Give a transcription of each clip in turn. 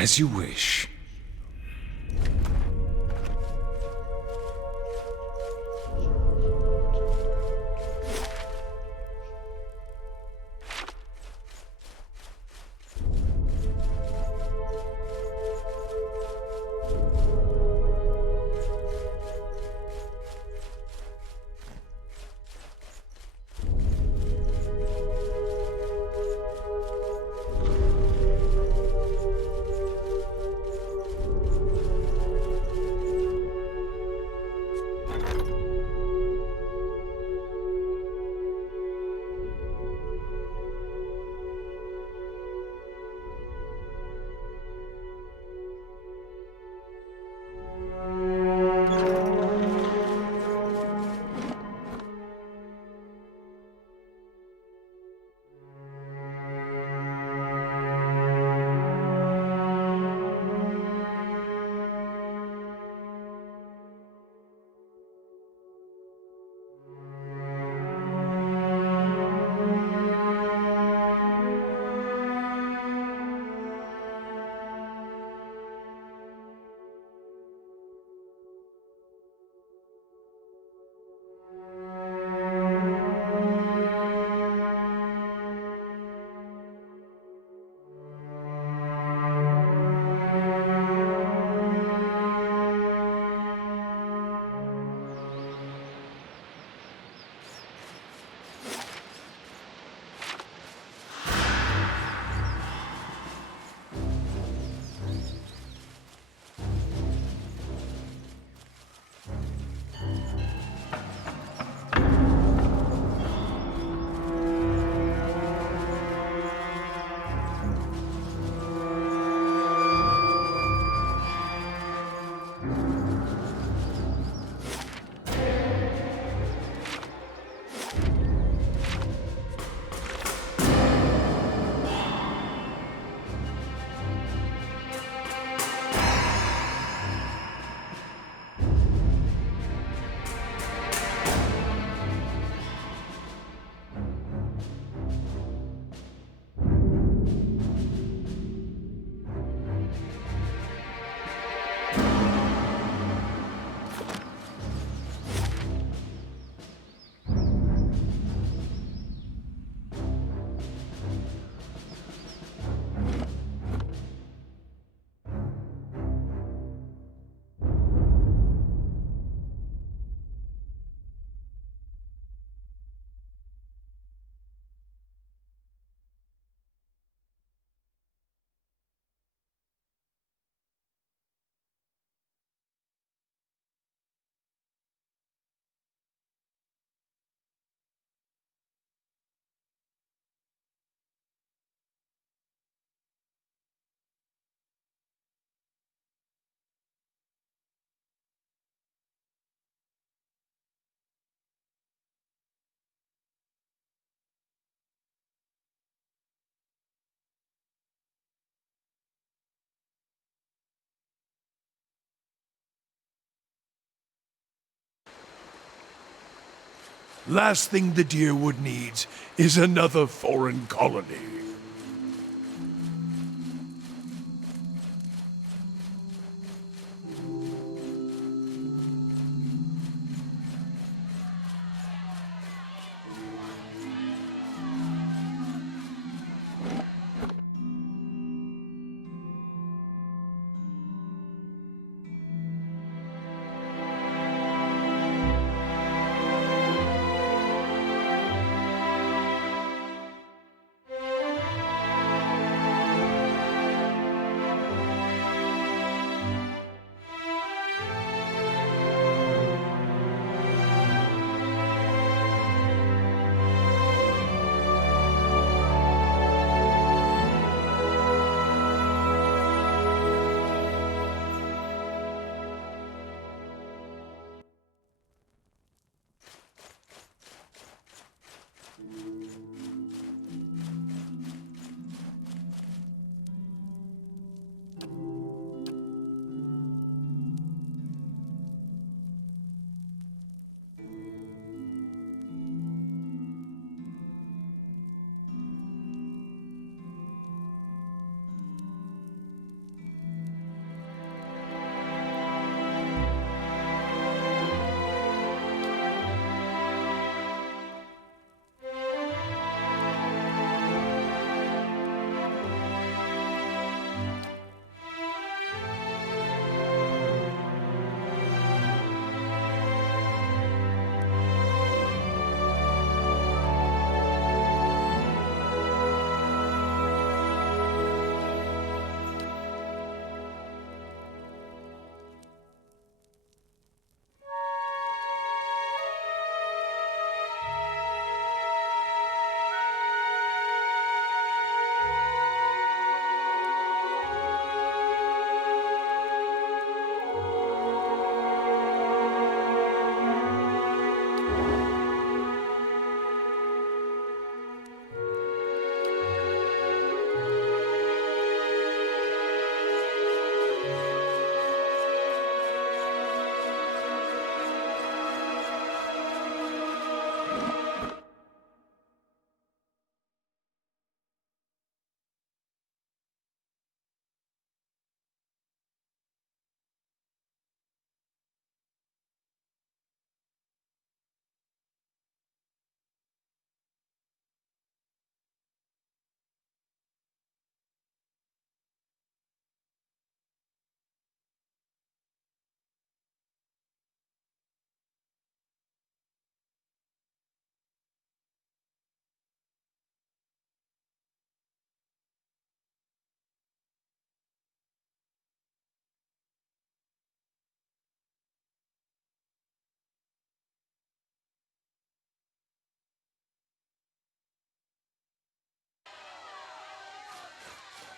As you wish. Last thing the Deerwood needs is another foreign colony.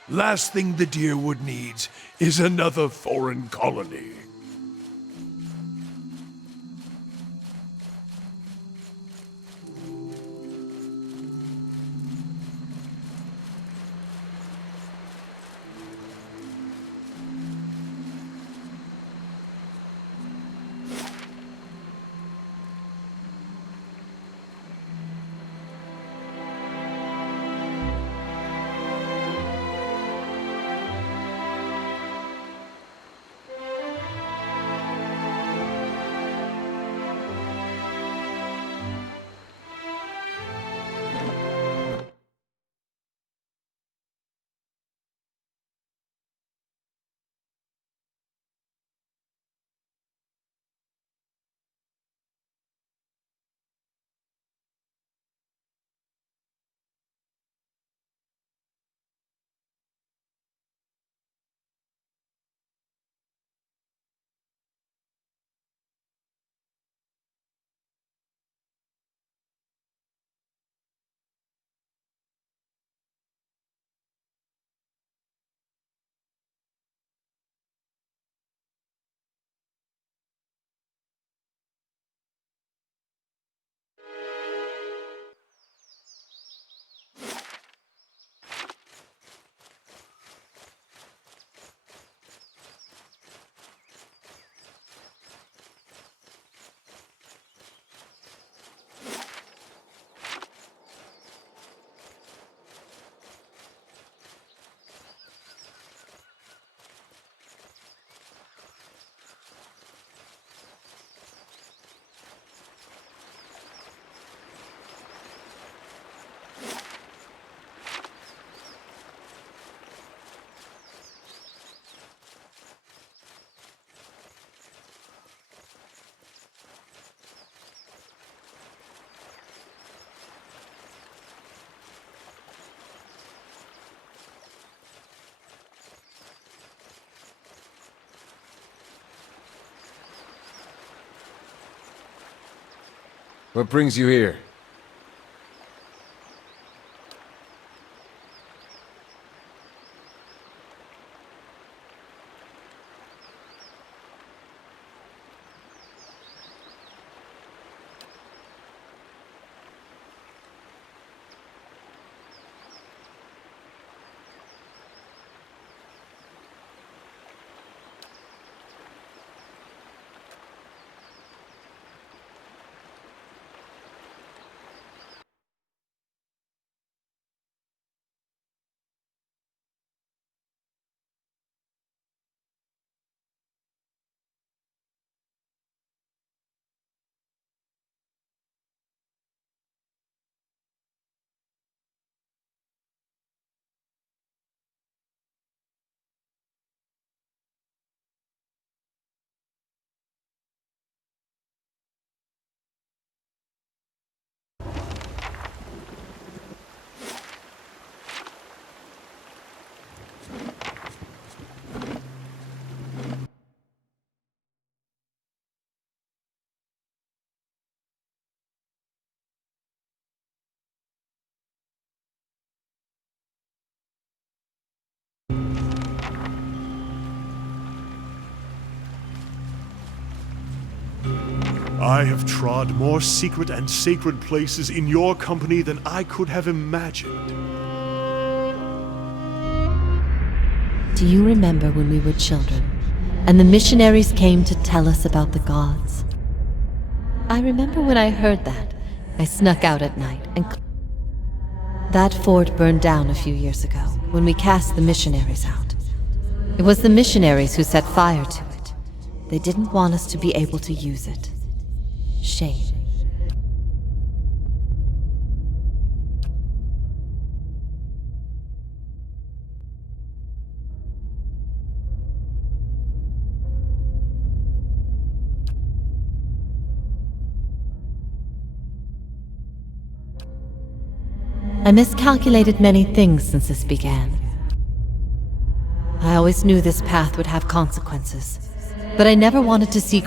Last thing the Deerwood needs is another foreign colony. What brings you here? I have trod more secret and sacred places in your company than I could have imagined. Do you remember when we were children, and the missionaries came to tell us about the gods? I remember when I heard that, I snuck out at night and... That fort burned down a few years ago, when we cast the missionaries out. It was the missionaries who set fire to it. They didn't want us to be able to use it. Shame. I miscalculated many things since this began. I always knew this path would have consequences, but I never wanted to see...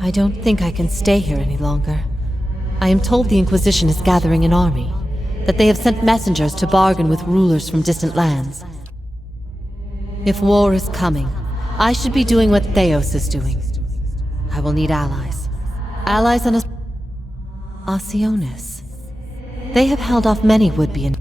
I don't think I can stay here any longer. I am told the Inquisition is gathering an army. that they have sent messengers to bargain with rulers from distant lands. If war is coming, I should be doing what Theos is doing. I will need allies. Allies on Oceanus. They have held off many would-be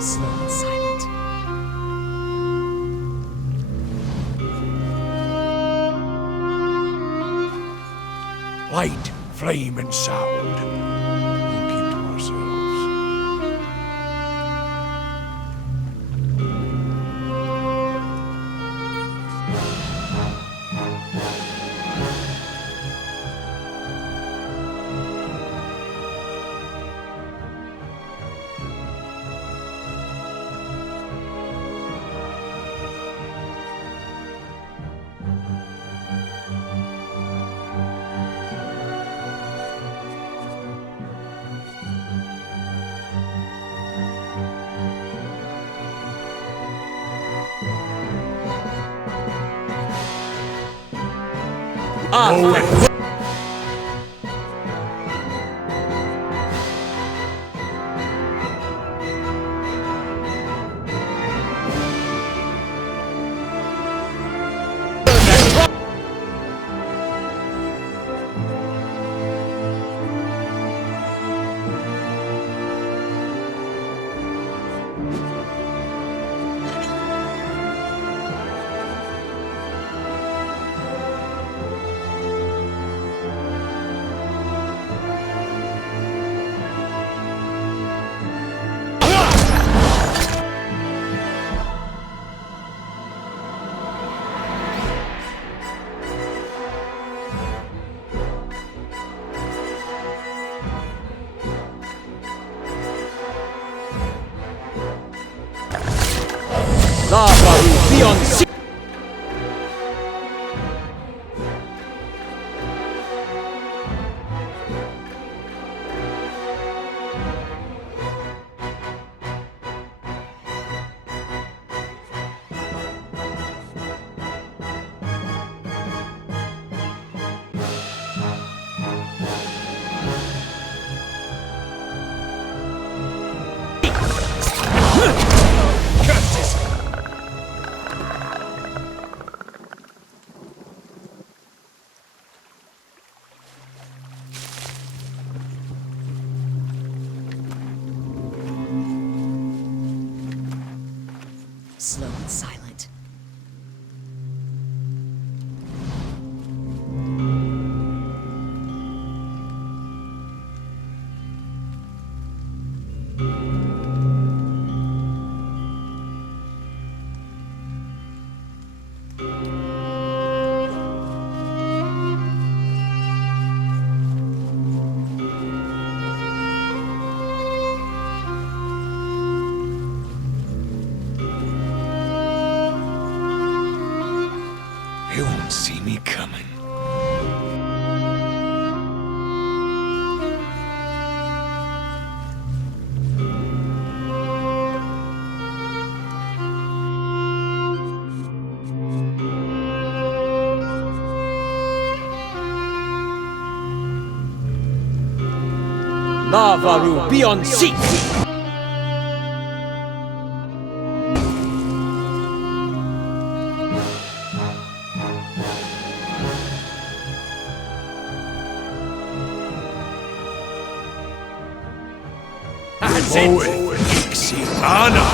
Slow and silent. Light, flame, and sound. We'll keep to ourselves. Lava will be on sea. Slow and silent. They won't see me coming. Lava will be on sea. Ixiana.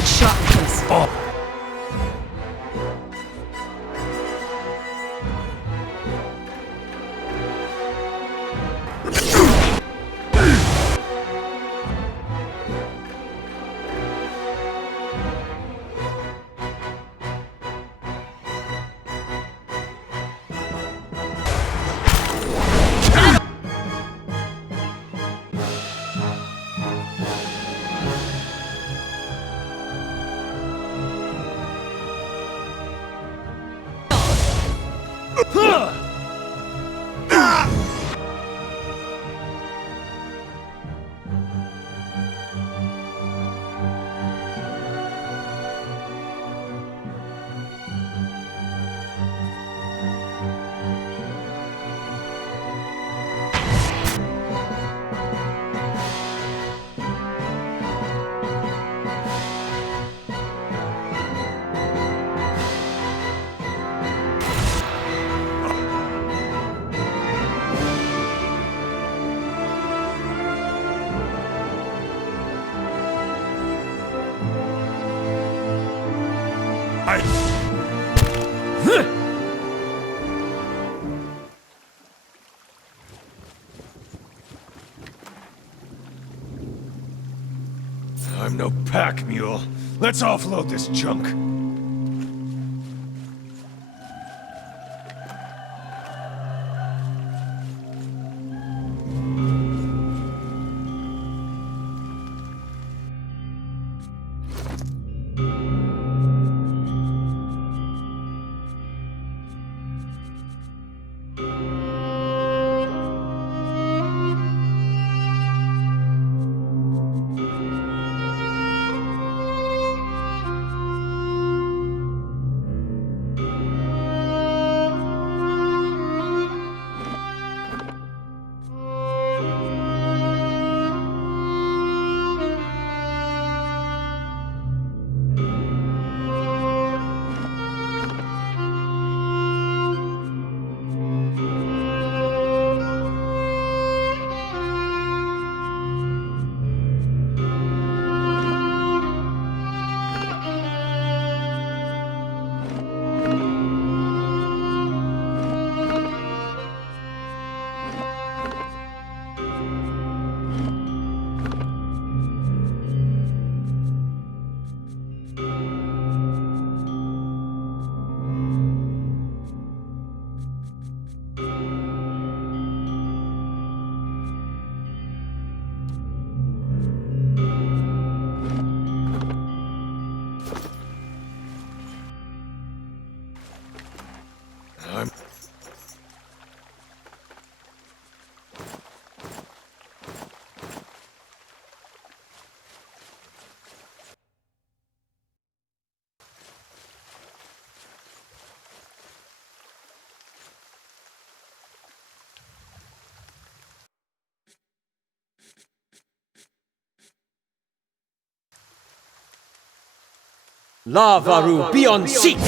good shot with this. I'm no pack mule. Let's offload this junk. Lavaru, be on seek!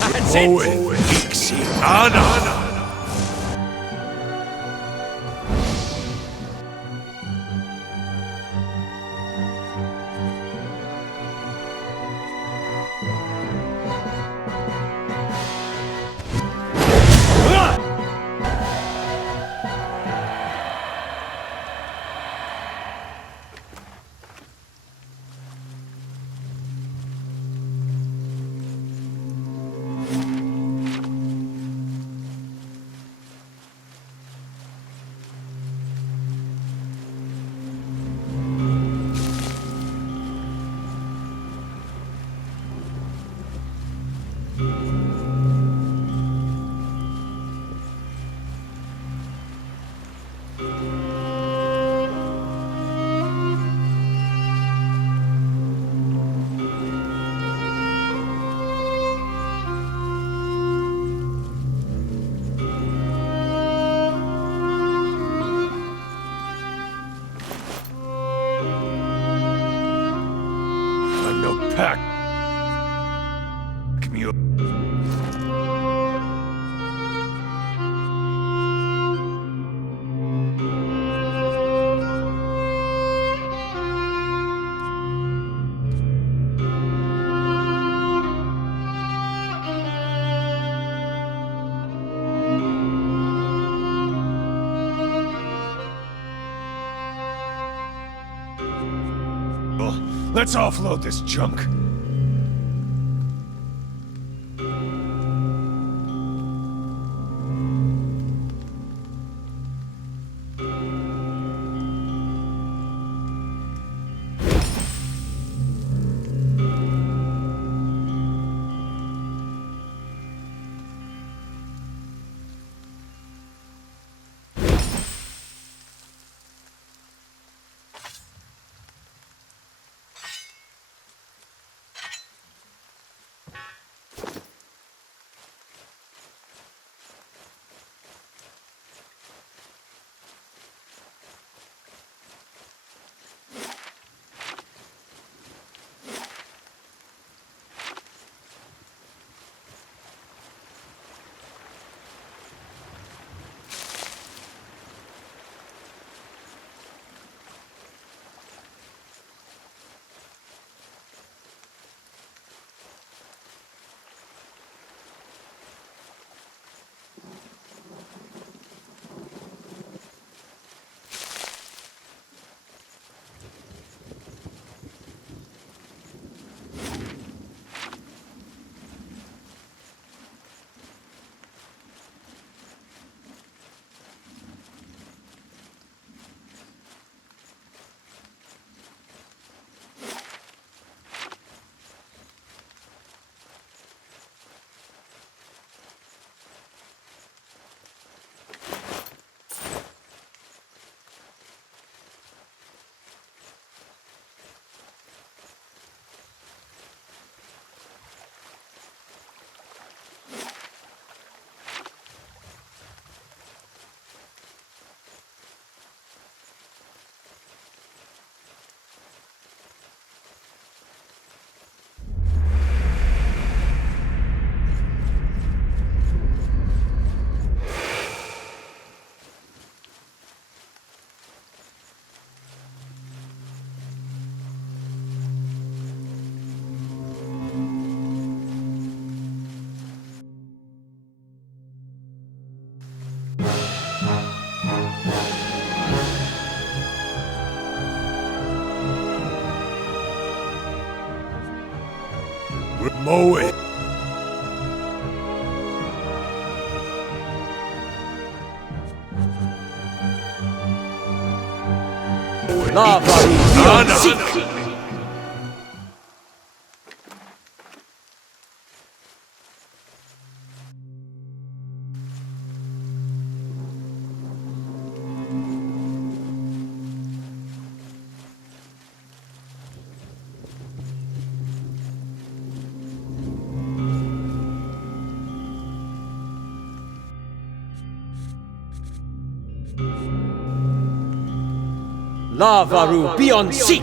That's it! Owen Ixiana. Make me. Let's offload this junk. Mow it. Lava beyond seek. Lava beyond seek.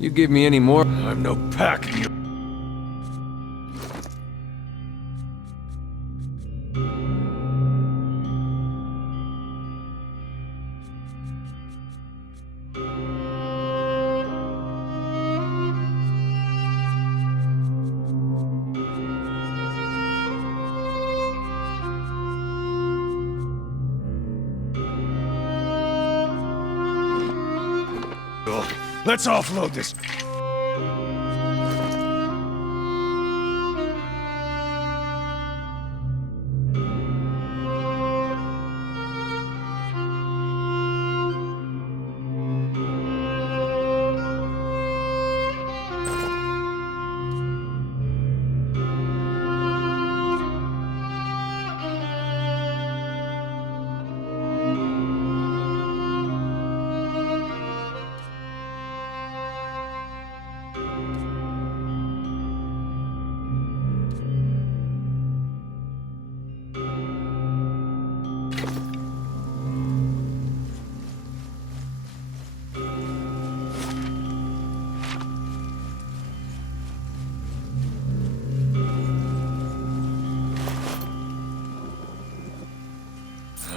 You give me any more... I'm no pack mule. Let's offload this.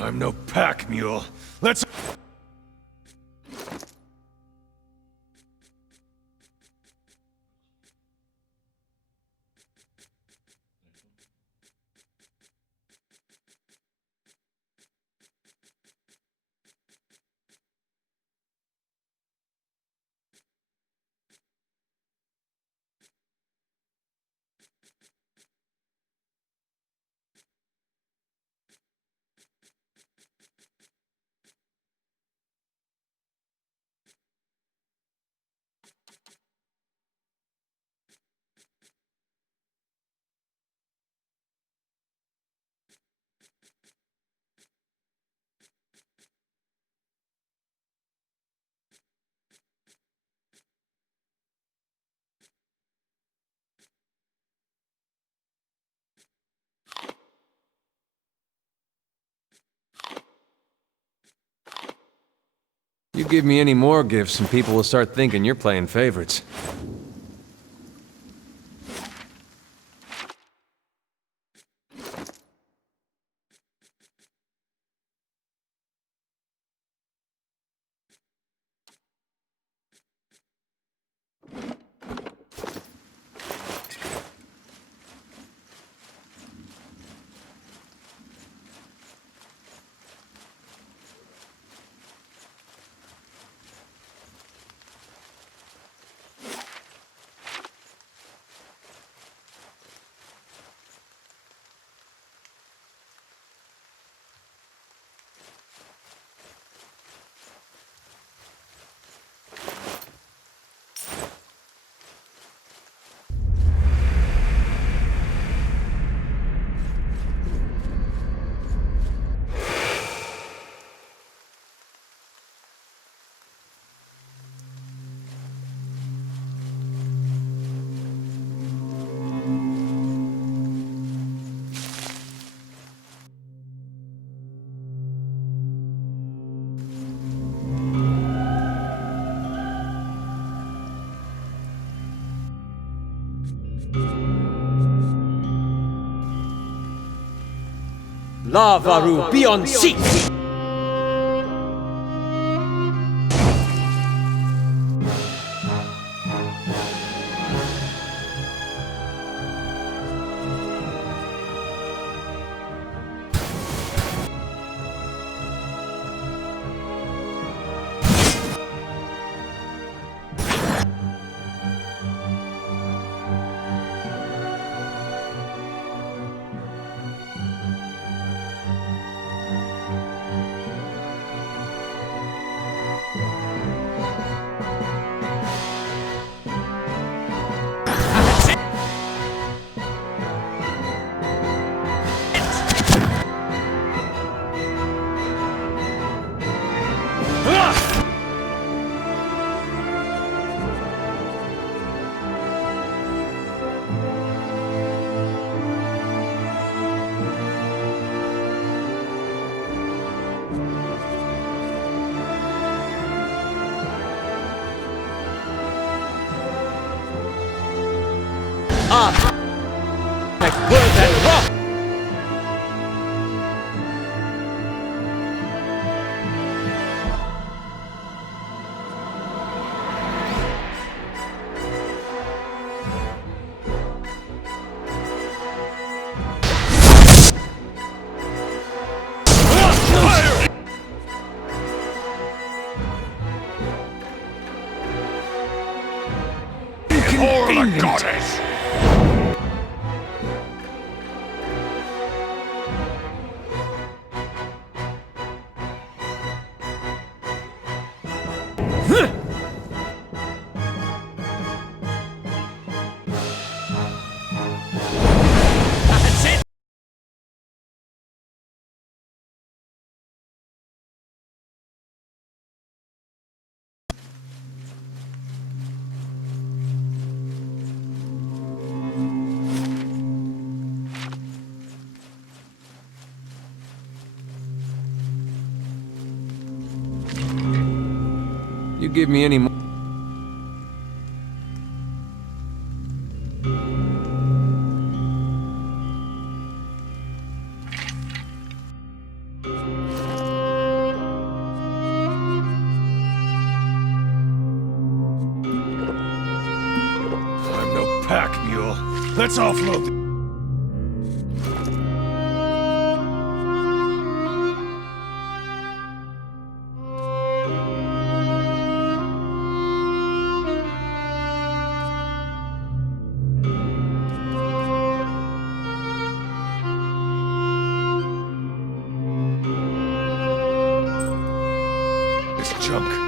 I'm no pack mule. Let's... You give me any more gifts and people will start thinking you're playing favorites. Lavaru beyond seek! Like words and rock! For the goddess! You give me any more. I'm no pack mule. Let's offload the... junk.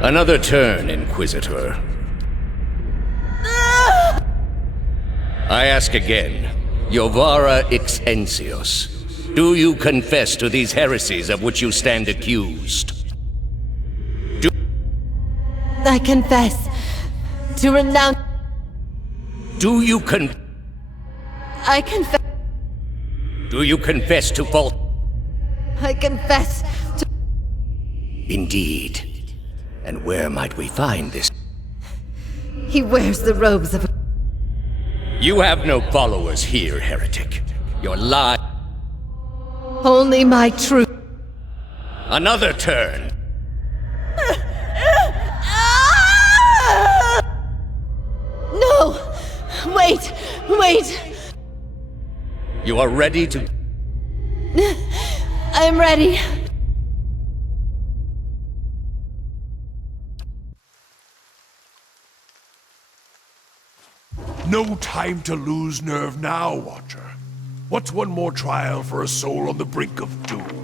Another turn, Inquisitor. I ask again, Jovara Ixensios, do you confess to these heresies of which you stand accused? I confess to renounce. Do you I confess. Do you confess to fault? I confess to. Indeed. And where might we find this? He wears the robes of. You have no followers here, heretic. Your lie. Only my truth. Another turn. No! Wait! You are ready to... I am ready. No time to lose nerve now, Watcher. What's one more trial for a soul on the brink of doom?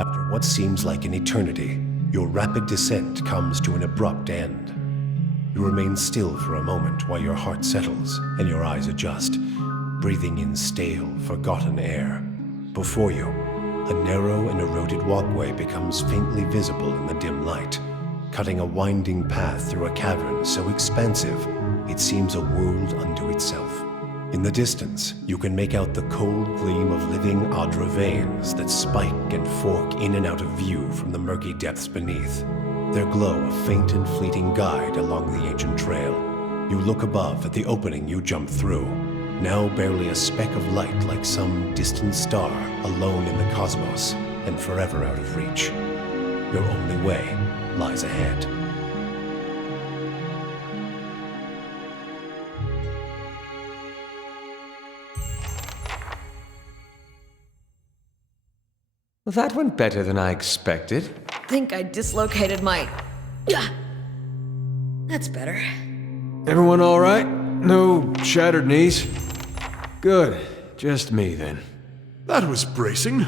After what seems like an eternity, your rapid descent comes to an abrupt end. You remain still for a moment while your heart settles and your eyes adjust, breathing in stale, forgotten air. Before you, a narrow and eroded walkway becomes faintly visible in the dim light, cutting a winding path through a cavern so expansive it seems a world unto itself. In the distance, you can make out the cold gleam of living Adra veins that spike and fork in and out of view from the murky depths beneath. Their glow a faint and fleeting guide along the ancient trail. You look above at the opening you jumped through, now barely a speck of light like some distant star alone in the cosmos and forever out of reach. Your only way lies ahead. Well, that went better than I expected. Think I dislocated my... That's better. Everyone all right? No shattered knees? Good. Just me, then. That was bracing.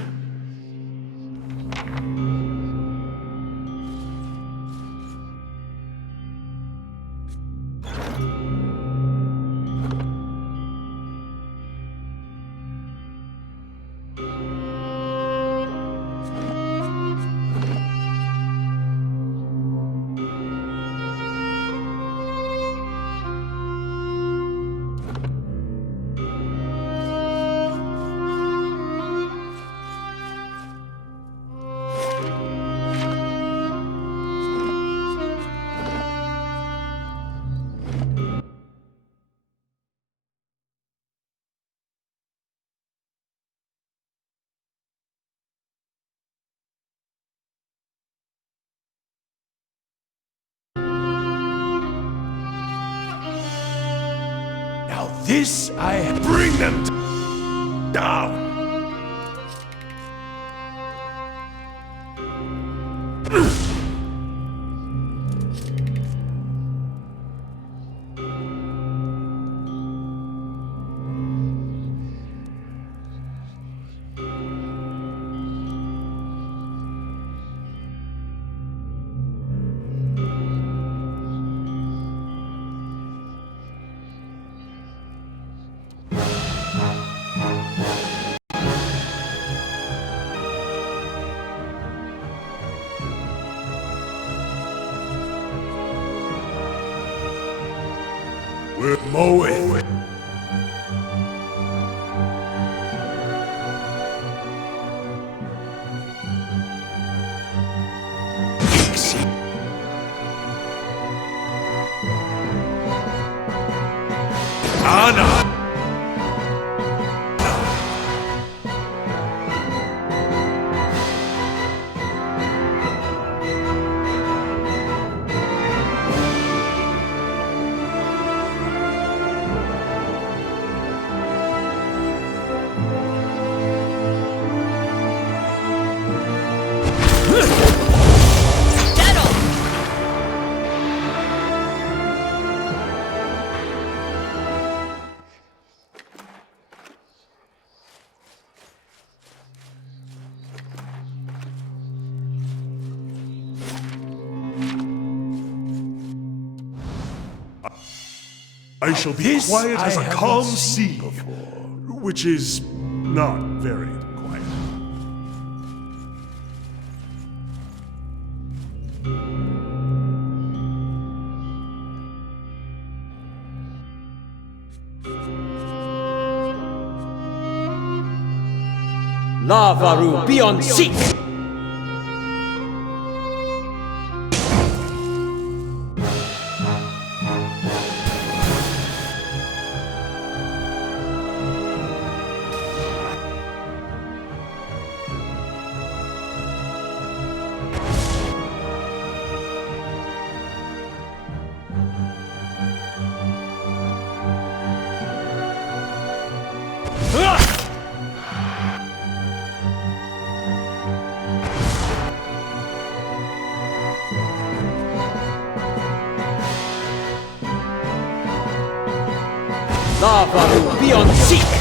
Now this bring them down. We're mowing. Anna. I shall be This quiet as a I calm haven't sea, seen before. which is not very quiet. Lavaru beyond seek! Lavaru beyond seek!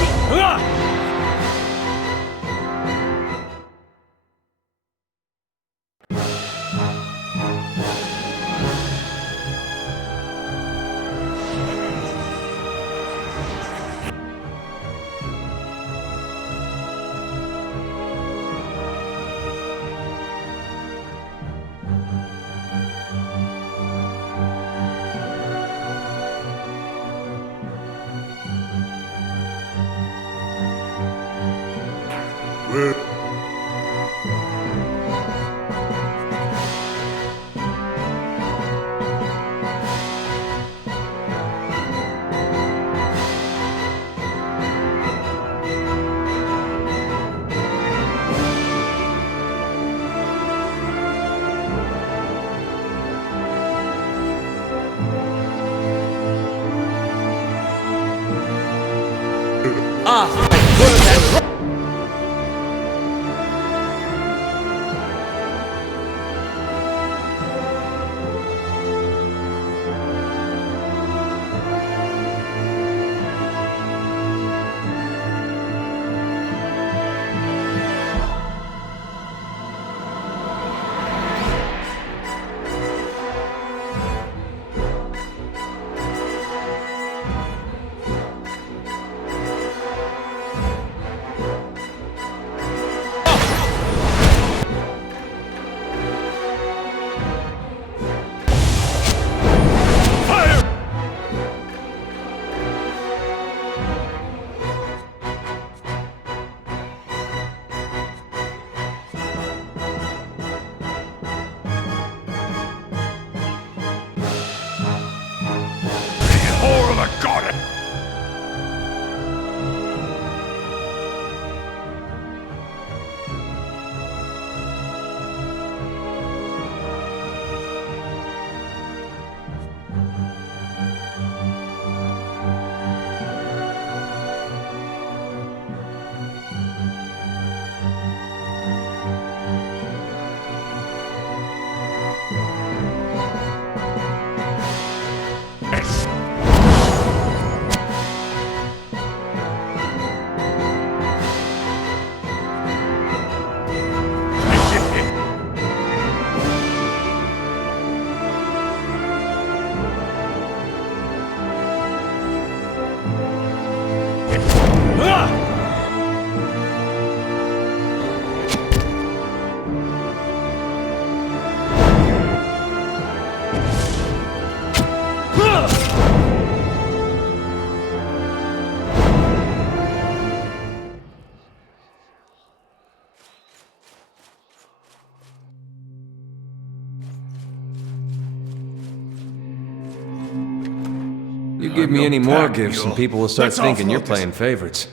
You give me any more pack gifts and mule. people will start Let's thinking you're offload this. playing favorites.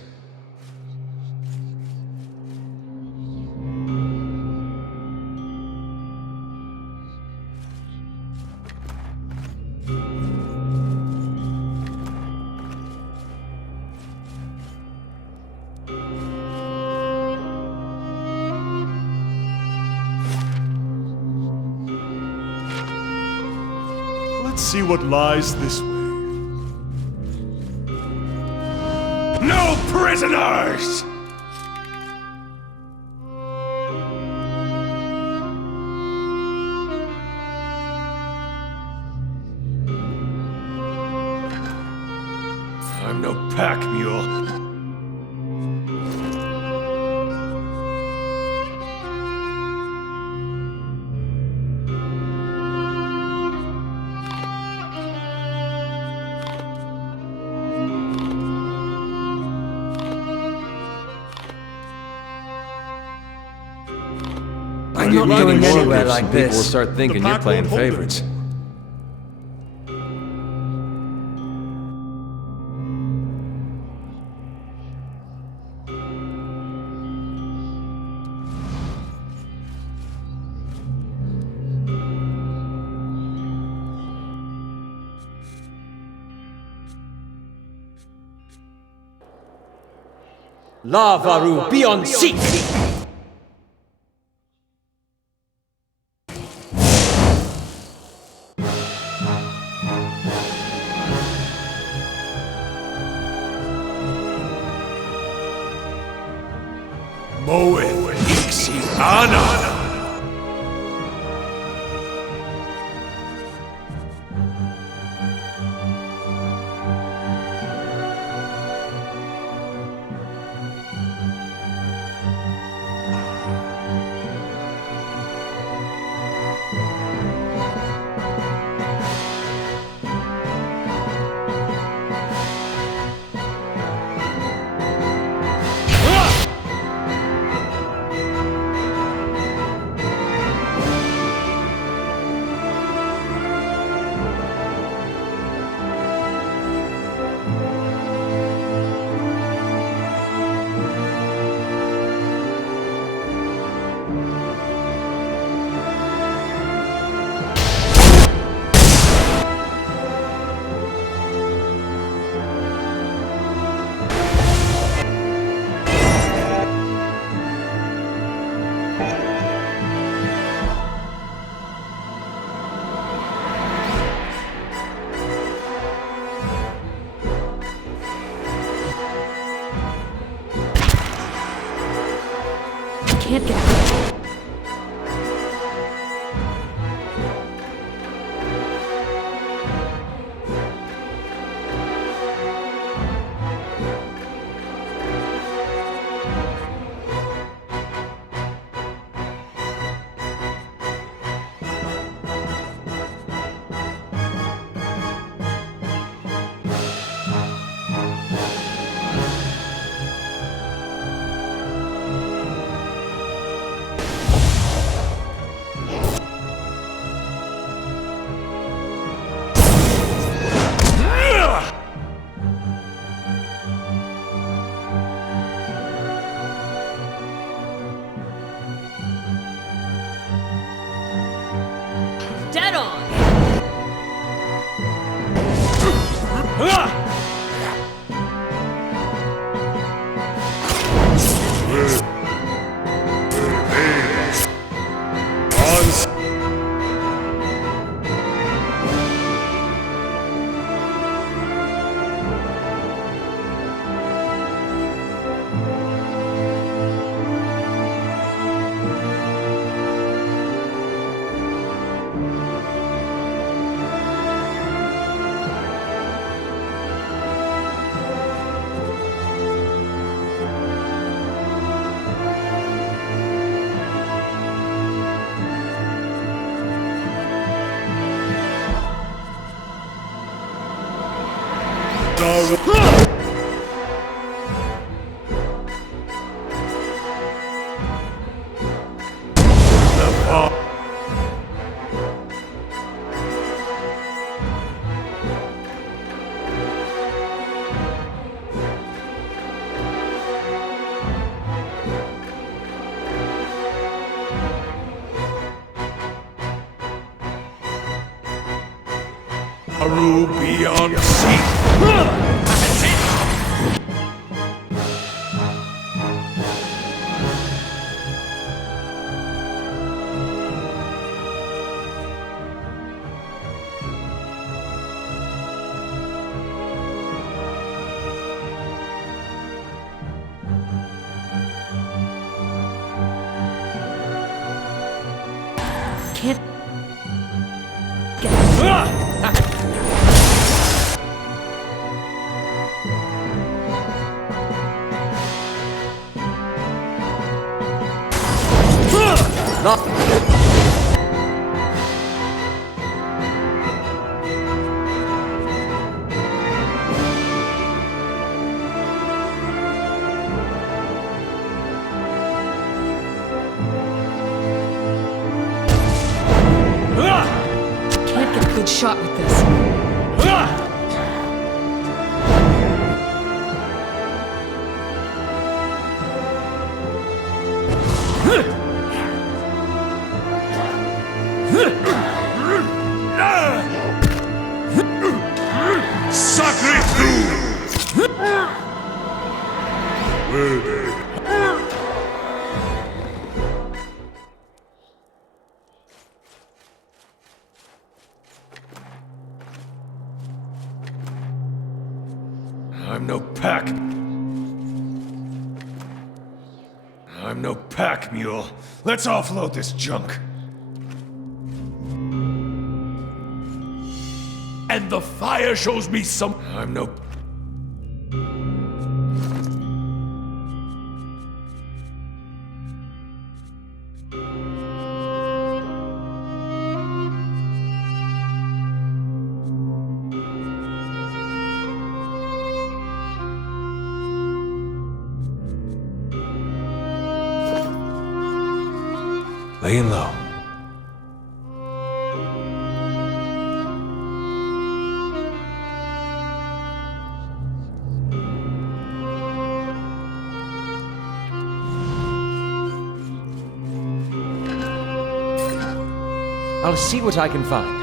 Let's see what lies this way. No prisoners! I'm no pack mule. I'm not going more anywhere gifts like and this. people will Start thinking The you're pack playing won't hold it. favorites. Lavaru beyond seek! Moe ixi ana. Can't get out. Dead on! Beyond sea. Can't get out. Can't get a good shot with this. Sacre tú! I'm no pack. I'm no pack mule. Let's offload this junk. And the fire shows me some. I'm no. Laying low. I'll see what I can find.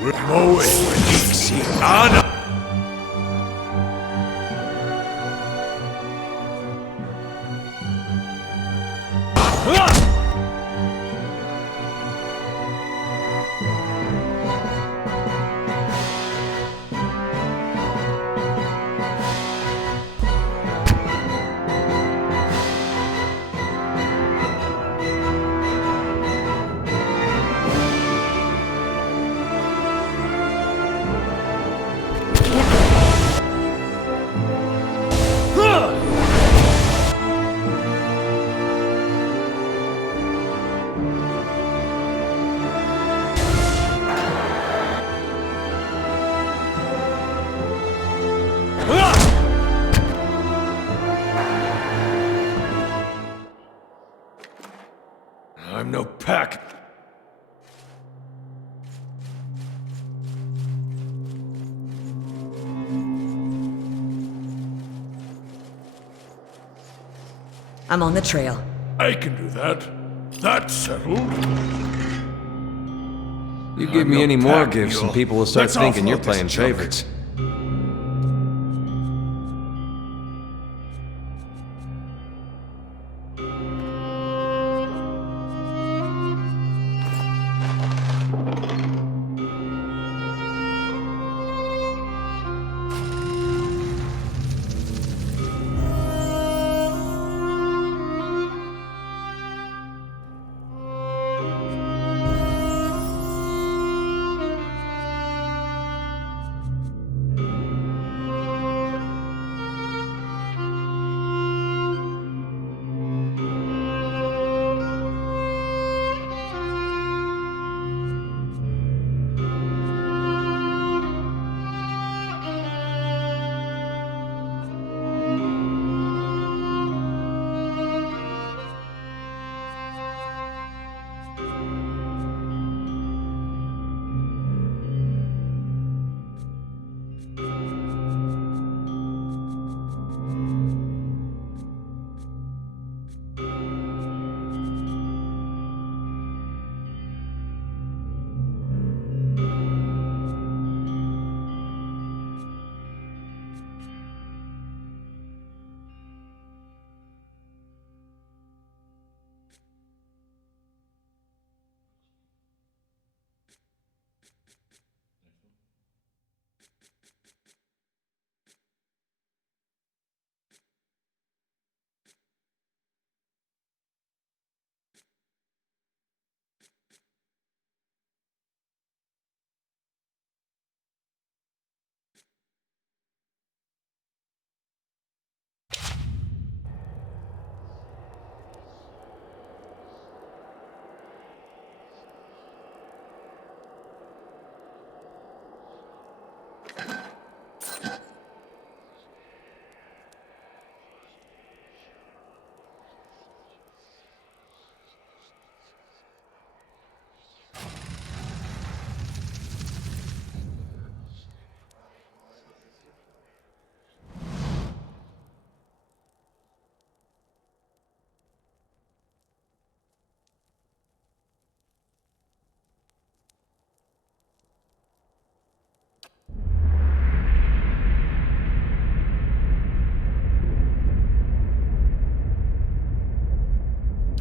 Mo Elixir. Ana. I'm no pack. I'm on the trail. I can do that. That's settled. You give I'm me no any more pack gifts mule. and people will start Let's thinking you're offload this playing junk. favorites.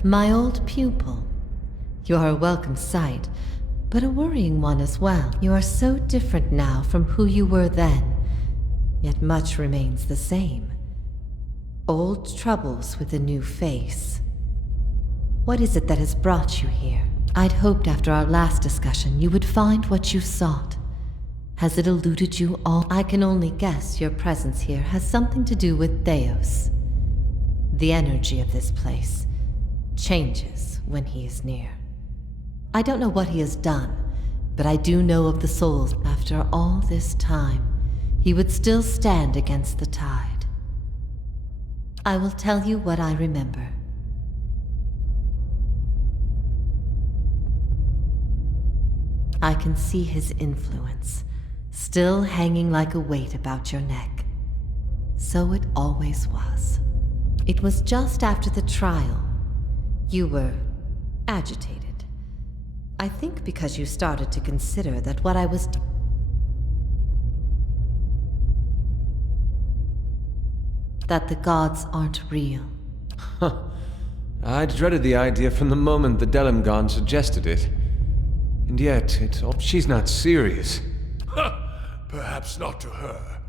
My old pupil. You are a welcome sight, but a worrying one as well. You are so different now from who you were then, yet much remains the same. Old troubles with a new face. What is it that has brought you here? I'd hoped after our last discussion you would find what you sought. Has it eluded you all? I can only guess your presence here has something to do with Theos. The energy of this place changes when he is near. I don't know what he has done, but I do know of the souls. After all this time, he would still stand against the tide. I will tell you what I remember. I can see his influence, still hanging like a weight about your neck. So it always was. It was just after the trial. You were agitated. I think because you started to consider that what I was... that the gods aren't real. I'd dreaded the idea from the moment the Delimgon suggested it. And yet, she's not serious. Perhaps not to her.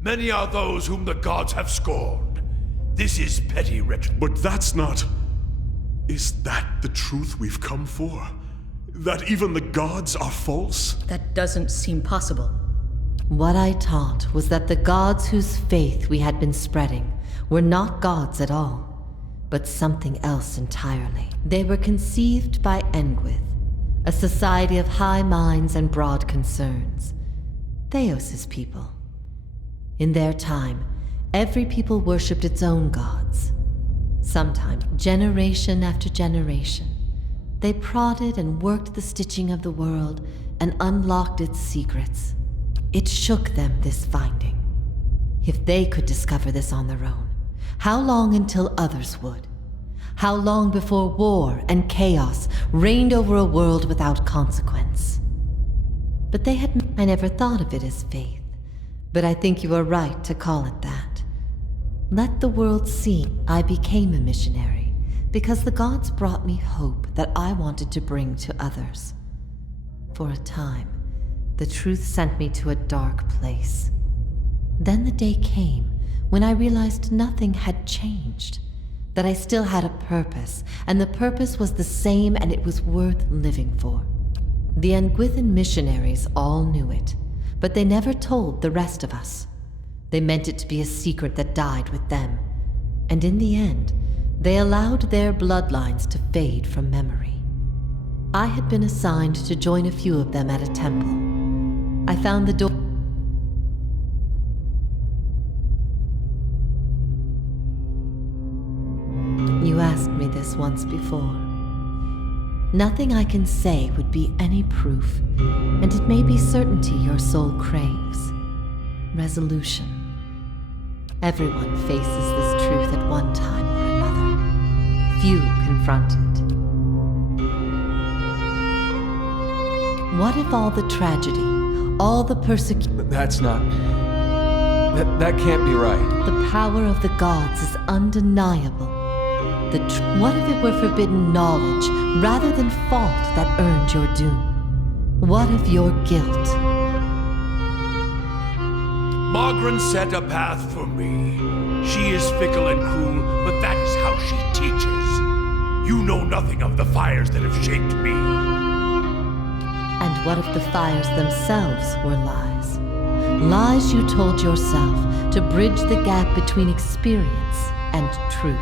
Many are those whom the gods have scorned. This is petty rhetoric. But that's not... Is that the truth we've come for? That even the gods are false? That doesn't seem possible. What I taught was that the gods whose faith we had been spreading were not gods at all, but something else entirely. They were conceived by Engwith, a society of high minds and broad concerns. Theos' people. In their time, every people worshipped its own gods. Sometimes, generation after generation, they prodded and worked the stitching of the world and unlocked its secrets. It shook them, this finding. If they could discover this on their own, how long until others would? How long before war and chaos reigned over a world without consequence? But I never thought of it as faith, but I think you are right to call it that. Let the world see I became a missionary because the gods brought me hope that I wanted to bring to others. For a time, the truth sent me to a dark place. Then the day came when I realized nothing had changed, that I still had a purpose, and the purpose was the same and it was worth living for. The Engwithan missionaries all knew it, but they never told the rest of us. They meant it to be a secret that died with them, and in the end, they allowed their bloodlines to fade from memory. I had been assigned to join a few of them at a temple. I found the door. You asked me this once before. Nothing I can say would be any proof, and it may be certainty your soul craves. Resolution. Everyone faces this truth at one time or another. Few confront it. What if all the tragedy, all the persecution... That's not... That can't be right. The power of the gods is undeniable. What if it were forbidden knowledge rather than fault that earned your doom? What of your guilt? Margaret set a path for me. She is fickle and cruel, but that is how she teaches. You know nothing of the fires that have shaped me. And what if the fires themselves were lies? Lies you told yourself to bridge the gap between experience and truth.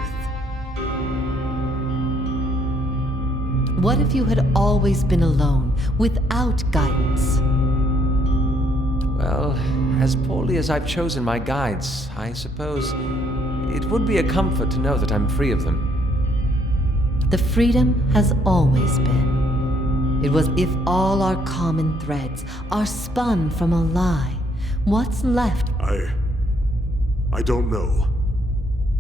What if you had always been alone, without guidance? Well, as poorly as I've chosen my guides, I suppose it would be a comfort to know that I'm free of them. The freedom has always been. It was if all our common threads are spun from a lie, what's left? I don't know.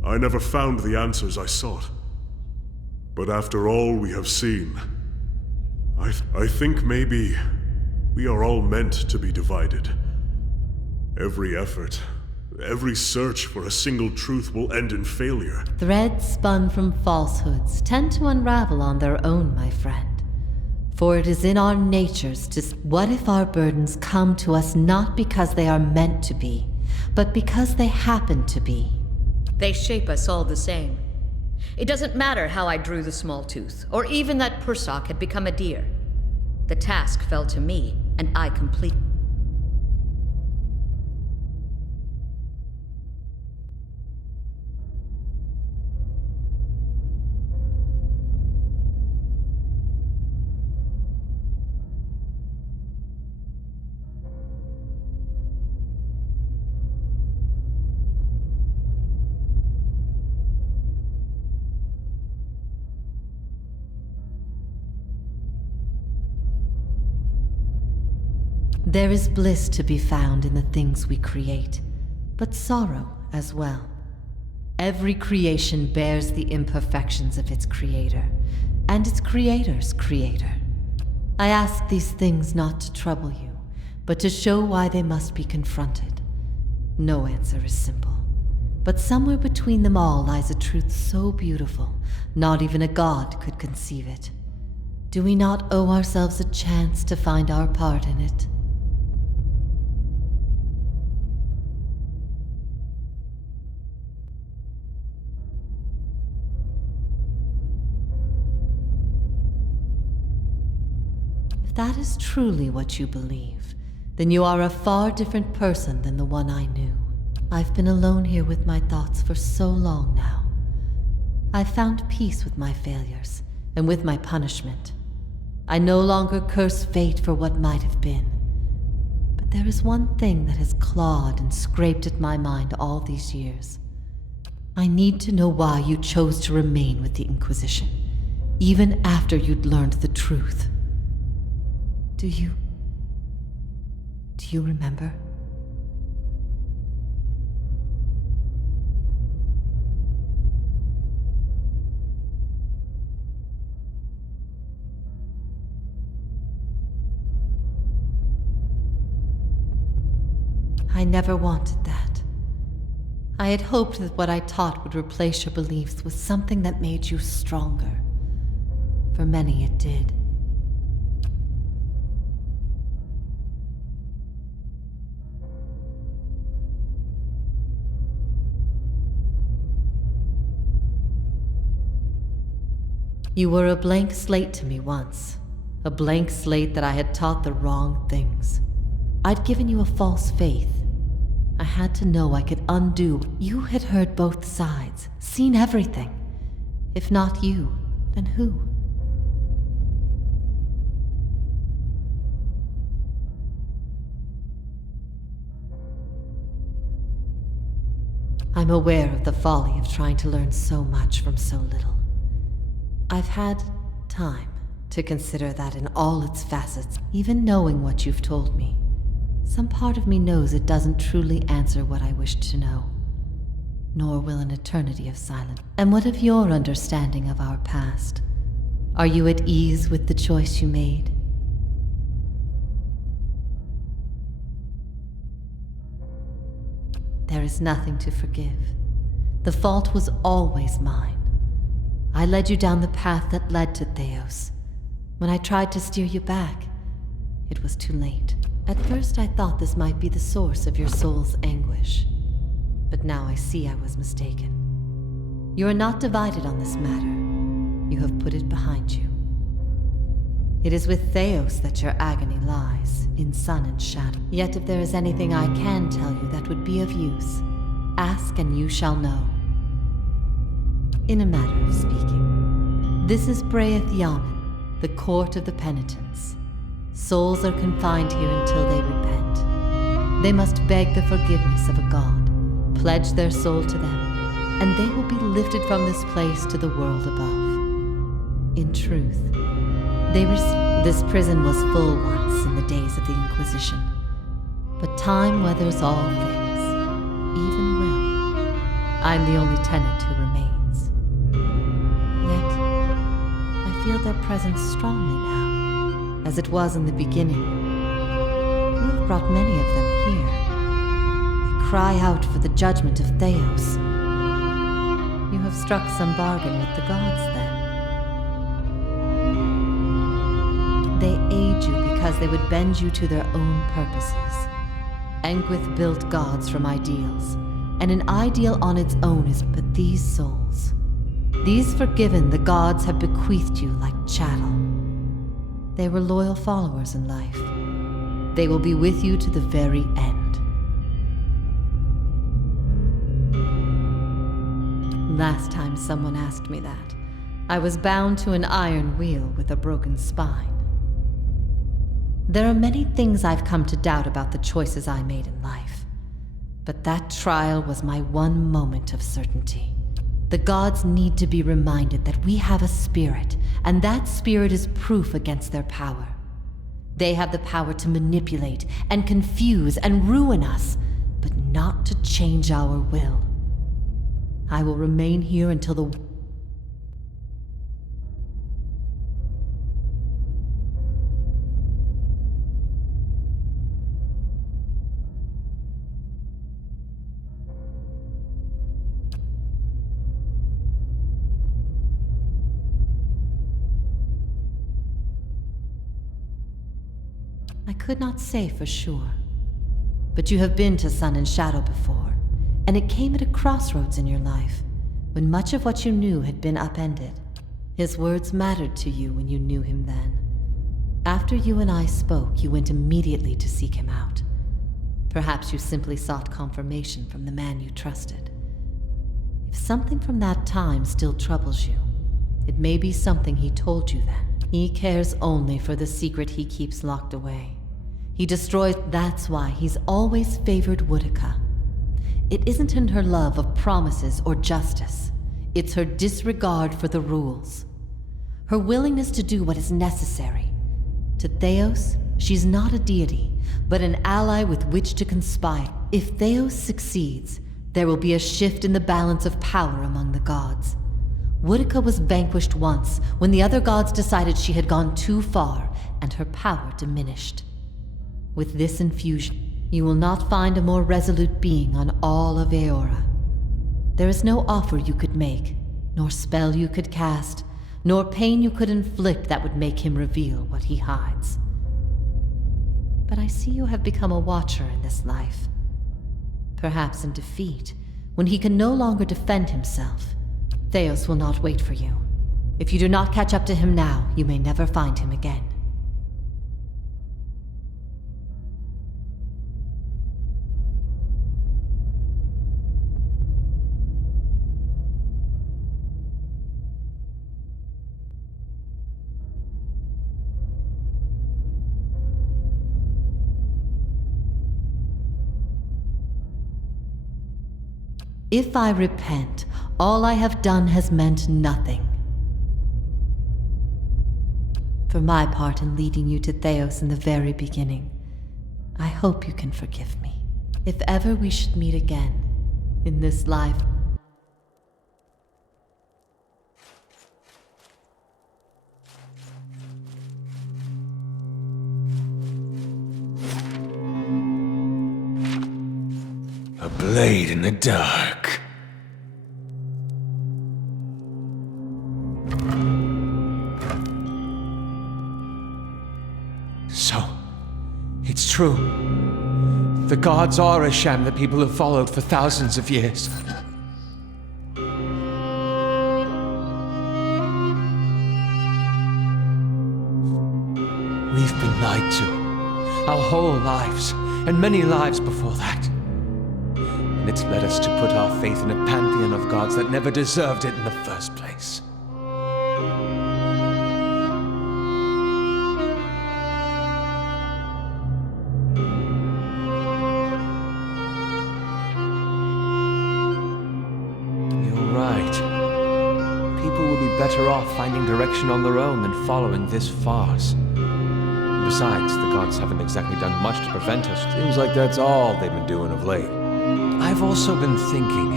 I never found the answers I sought. But after all we have seen, I think maybe we are all meant to be divided. Every effort, every search for a single truth will end in failure. Threads spun from falsehoods tend to unravel on their own, my friend. For it is in our natures to... What if our burdens come to us not because they are meant to be, but because they happen to be? They shape us all the same. It doesn't matter how I drew the small tooth, or even that Pursock had become a deer. The task fell to me, and I completed. There is bliss to be found in the things we create, but sorrow as well. Every creation bears the imperfections of its creator, and its creator's creator. I ask these things not to trouble you, but to show why they must be confronted. No answer is simple, but somewhere between them all lies a truth so beautiful, not even a god could conceive it. Do we not owe ourselves a chance to find our part in it? If that is truly what you believe, then you are a far different person than the one I knew. I've been alone here with my thoughts for so long now. I've found peace with my failures and with my punishment. I no longer curse fate for what might have been. But there is one thing that has clawed and scraped at my mind all these years. I need to know why you chose to remain with the Inquisition, even after you'd learned the truth. Do you remember? I never wanted that. I had hoped that what I taught would replace your beliefs with something that made you stronger. For many it did. You were a blank slate to me once. A blank slate that I had taught the wrong things. I'd given you a false faith. I had to know I could undo. You had heard both sides, seen everything. If not you, then who? I'm aware of the folly of trying to learn so much from so little. I've had time to consider that in all its facets, even knowing what you've told me. Some part of me knows it doesn't truly answer what I wished to know, nor will an eternity of silence. And what of your understanding of our past? Are you at ease with the choice you made? There is nothing to forgive. The fault was always mine. I led you down the path that led to Theos. When I tried to steer you back, it was too late. At first I thought this might be the source of your soul's anguish. But now I see I was mistaken. You are not divided on this matter. You have put it behind you. It is with Theos that your agony lies, in sun and shadow. Yet if there is anything I can tell you that would be of use, ask and you shall know. In a matter of speaking, this is Breath Yamen, the court of the penitents. Souls are confined here until they repent. They must beg the forgiveness of a god, pledge their soul to them, and they will be lifted from this place to the world above. In truth, this prison was full once in the days of the Inquisition, but time weathers all things, even will. I'm the only tenant who remains. Yet, I feel their presence strongly now, as it was in the beginning. You have brought many of them here. They cry out for the judgment of Theos. You have struck some bargain with the gods, then. They aid you because they would bend you to their own purposes. Enquith built gods from ideals, and an ideal on its own is but these souls. These forgiven the gods have bequeathed you like chattel. They were loyal followers in life. They will be with you to the very end. Last time someone asked me that, I was bound to an iron wheel with a broken spine. There are many things I've come to doubt about the choices I made in life. But that trial was my one moment of certainty. The gods need to be reminded that we have a spirit, and that spirit is proof against their power. They have the power to manipulate and confuse and ruin us, but not to change our will. I will remain here until the – could not say for sure. But you have been to Sun and Shadow before, and it came at a crossroads in your life, when much of what you knew had been upended. His words mattered to you when you knew him then. After you and I spoke, you went immediately to seek him out. Perhaps you simply sought confirmation from the man you trusted. If something from that time still troubles you, it may be something he told you then. He cares only for the secret he keeps locked away. He destroys. That's why he's always favored Woodica. It isn't in her love of promises or justice. It's her disregard for the rules. Her willingness to do what is necessary. To Theos, she's not a deity, but an ally with which to conspire. If Theos succeeds, there will be a shift in the balance of power among the gods. Woodica was vanquished once, when the other gods decided she had gone too far, and her power diminished. With this infusion, you will not find a more resolute being on all of Eora. There is no offer you could make, nor spell you could cast, nor pain you could inflict that would make him reveal what he hides. But I see you have become a watcher in this life. Perhaps in defeat, when he can no longer defend himself, Theos will not wait for you. If you do not catch up to him now, you may never find him again. If I repent, all I have done has meant nothing. For my part in leading you to Theos in the very beginning, I hope you can forgive me. If ever we should meet again, in this life, a blade in the dark. So, it's true. The gods are a sham that people have followed for thousands of years. We've been lied to. Our whole lives, and many lives before that. And it's led us to put our faith in a pantheon of gods that never deserved it in the first place. You're right. People will be better off finding direction on their own than following this farce. Besides, the gods haven't exactly done much to prevent us. Seems like that's all they've been doing of late. I've also been thinking,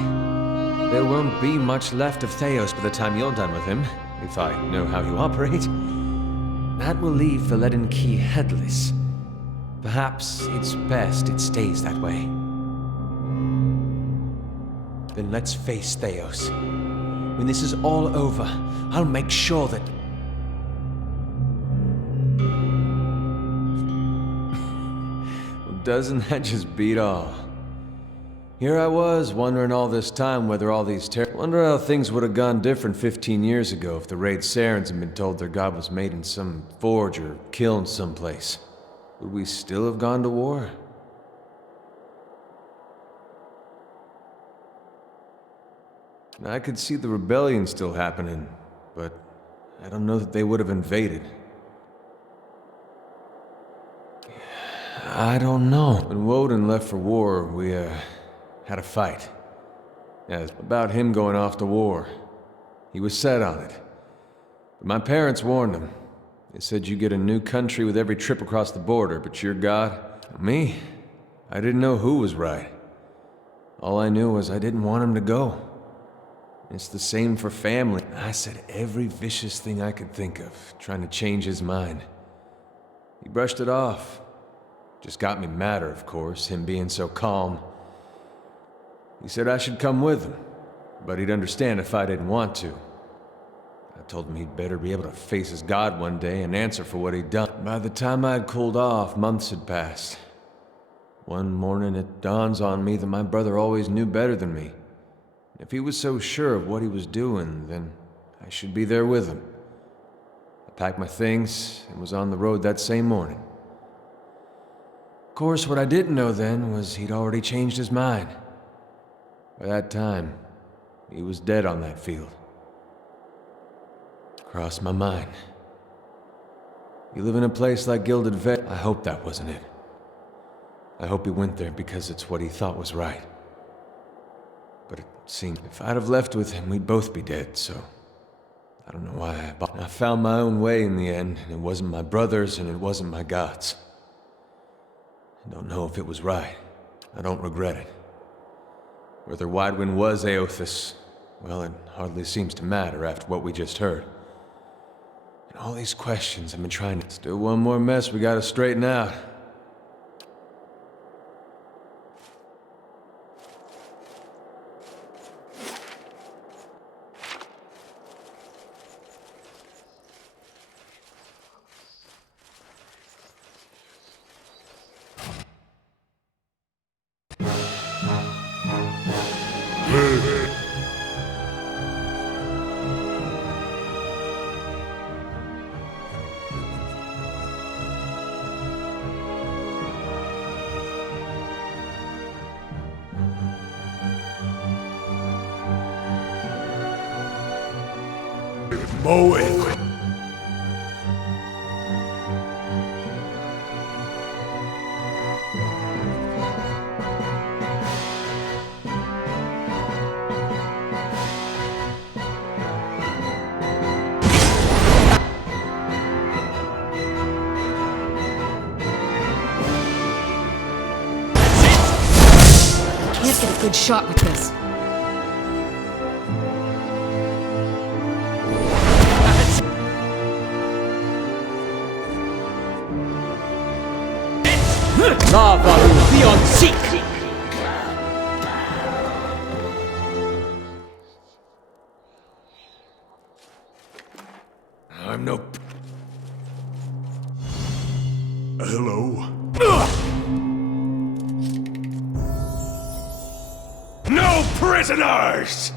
there won't be much left of Theos by the time you're done with him, if I know how you operate. That will leave the leaden key headless. Perhaps it's best it stays that way. Then let's face Theos. When this is all over, I'll make sure that... Well, doesn't that just beat all? Here I was, wondering all this time whether all these wonder how things would have gone different 15 years ago if the Raid Sarens had been told their god was made in some forge or kiln someplace. Would we still have gone to war? I could see the rebellion still happening, but I don't know that they would have invaded. I don't know. When Woden left for war, we, had a fight. Yeah, it was about him going off to war. He was set on it. But my parents warned him. They said you get a new country with every trip across the border, but your god... Me? I didn't know who was right. All I knew was I didn't want him to go. It's the same for family. I said every vicious thing I could think of, trying to change his mind. He brushed it off. Just got me madder, of course, him being so calm. He said I should come with him, but he'd understand if I didn't want to. I told him he'd better be able to face his God one day and answer for what he'd done. By the time I'd cooled off, months had passed. One morning it dawns on me that my brother always knew better than me. If he was so sure of what he was doing, then I should be there with him. I packed my things and was on the road that same morning. Of course, what I didn't know then was he'd already changed his mind. By that time, he was dead on that field. Crossed my mind. You live in a place like Gilded Vet. I hope that wasn't it. I hope he went there because it's what he thought was right. But it seemed if I'd have left with him, we'd both be dead, so I don't know why I found my own way in the end, and it wasn't my brother's and it wasn't my God's. I don't know if it was right. I don't regret it. Whether Widewind was Aothis, well, it hardly seems to matter after what we just heard. And all these questions I've been trying to... Still one more mess we gotta straighten out. Moed. Can't get a good shot with this. Lava will be on seek! I'm no... Hello? No prisoners!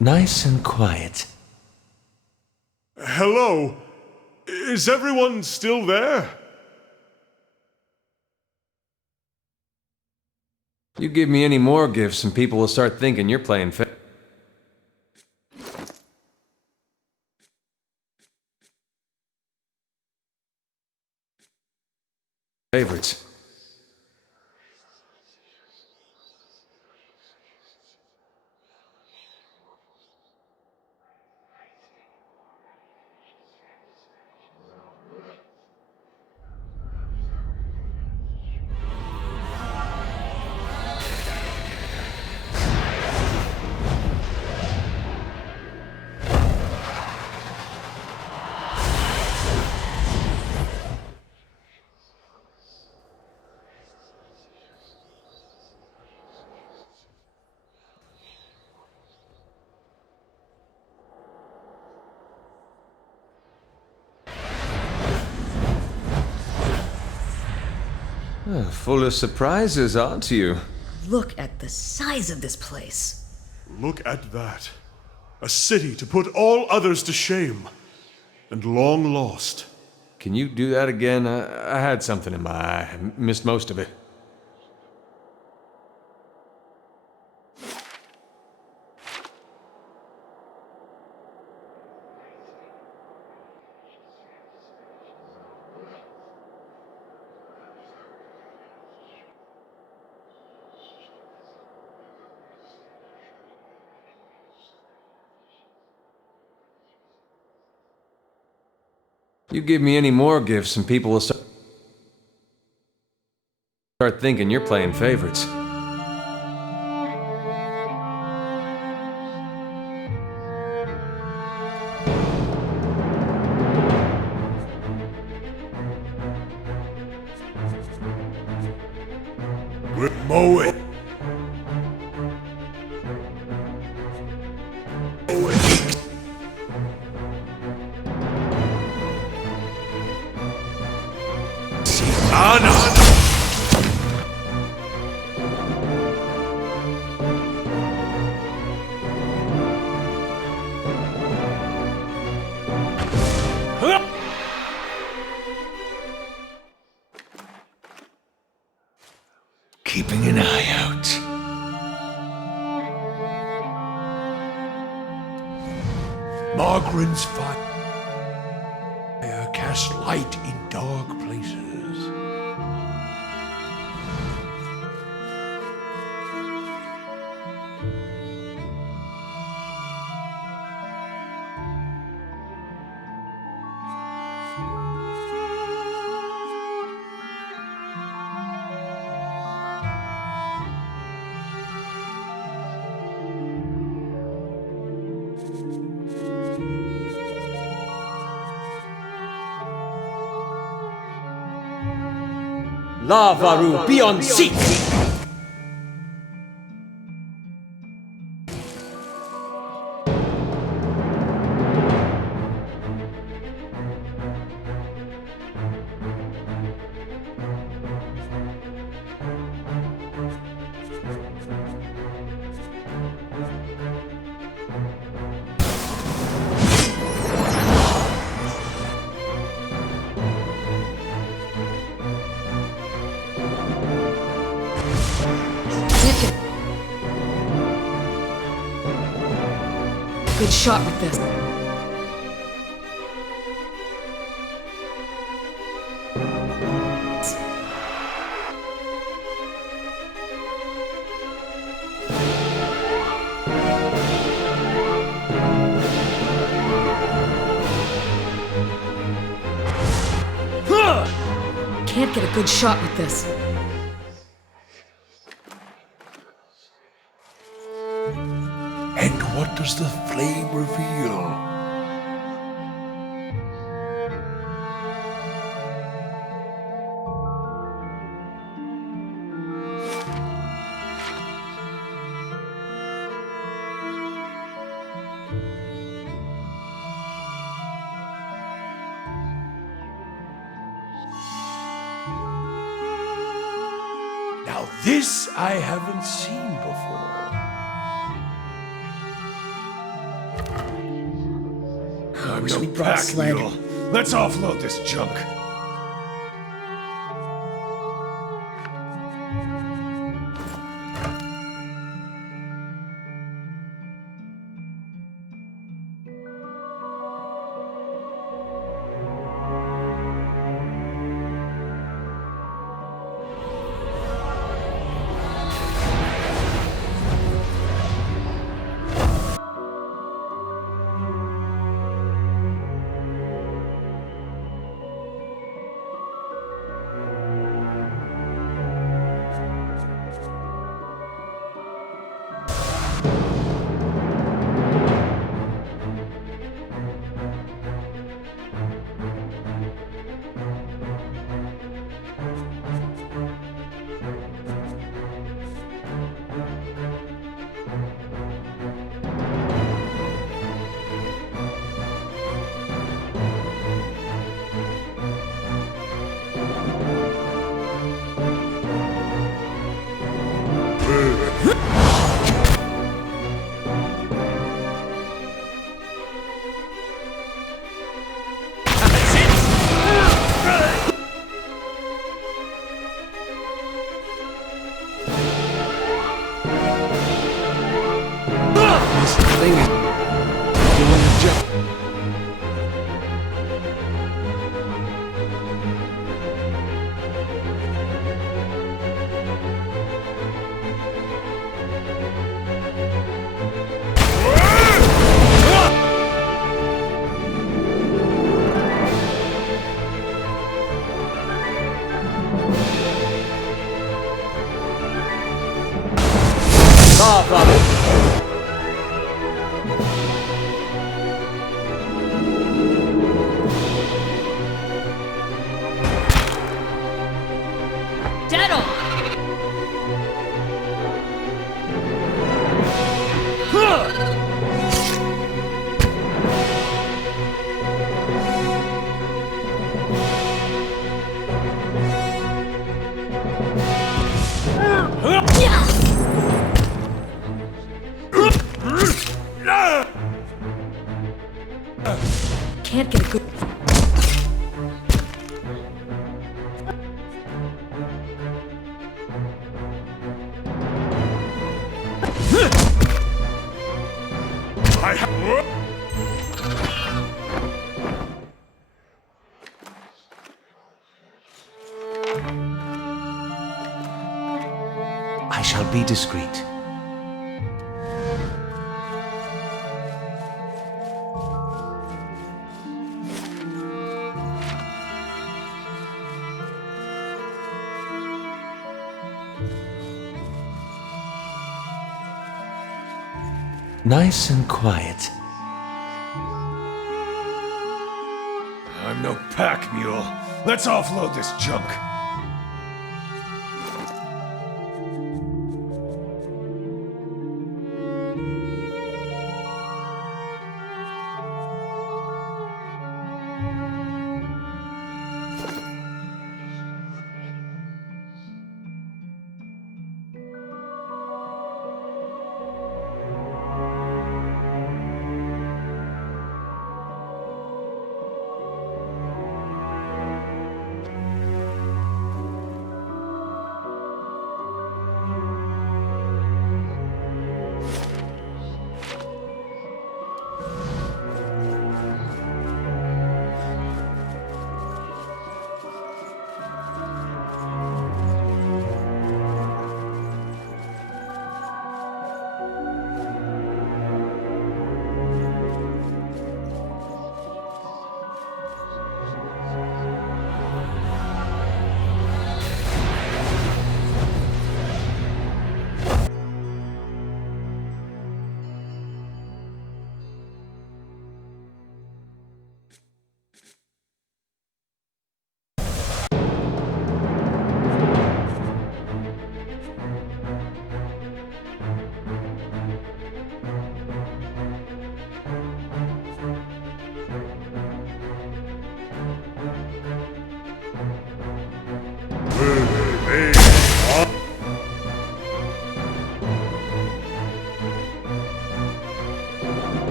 Nice and quiet. Hello? Is everyone still there? You give me any more gifts and people will start thinking you're playing favorites. Full of surprises, aren't you? Look at the size of this place. Look at that. A city to put all others to shame. And long lost. Can you do that again? I had something in my eye. I missed most of it. You give me any more gifts and people will start thinking you're playing favorites. Mow it. Keeping an eye out. Margaret's fire casts light in dark places. Lavaru beyond seek! Good shot with this. Can't get a good shot with this. And what does the flame reveal? Now this I haven't seen before. wish we brought a pack sled. mule. Let's offload this junk. Dead on! Can't get a good... I shall be discreet. Nice and quiet. I'm no pack mule. Let's offload this junk.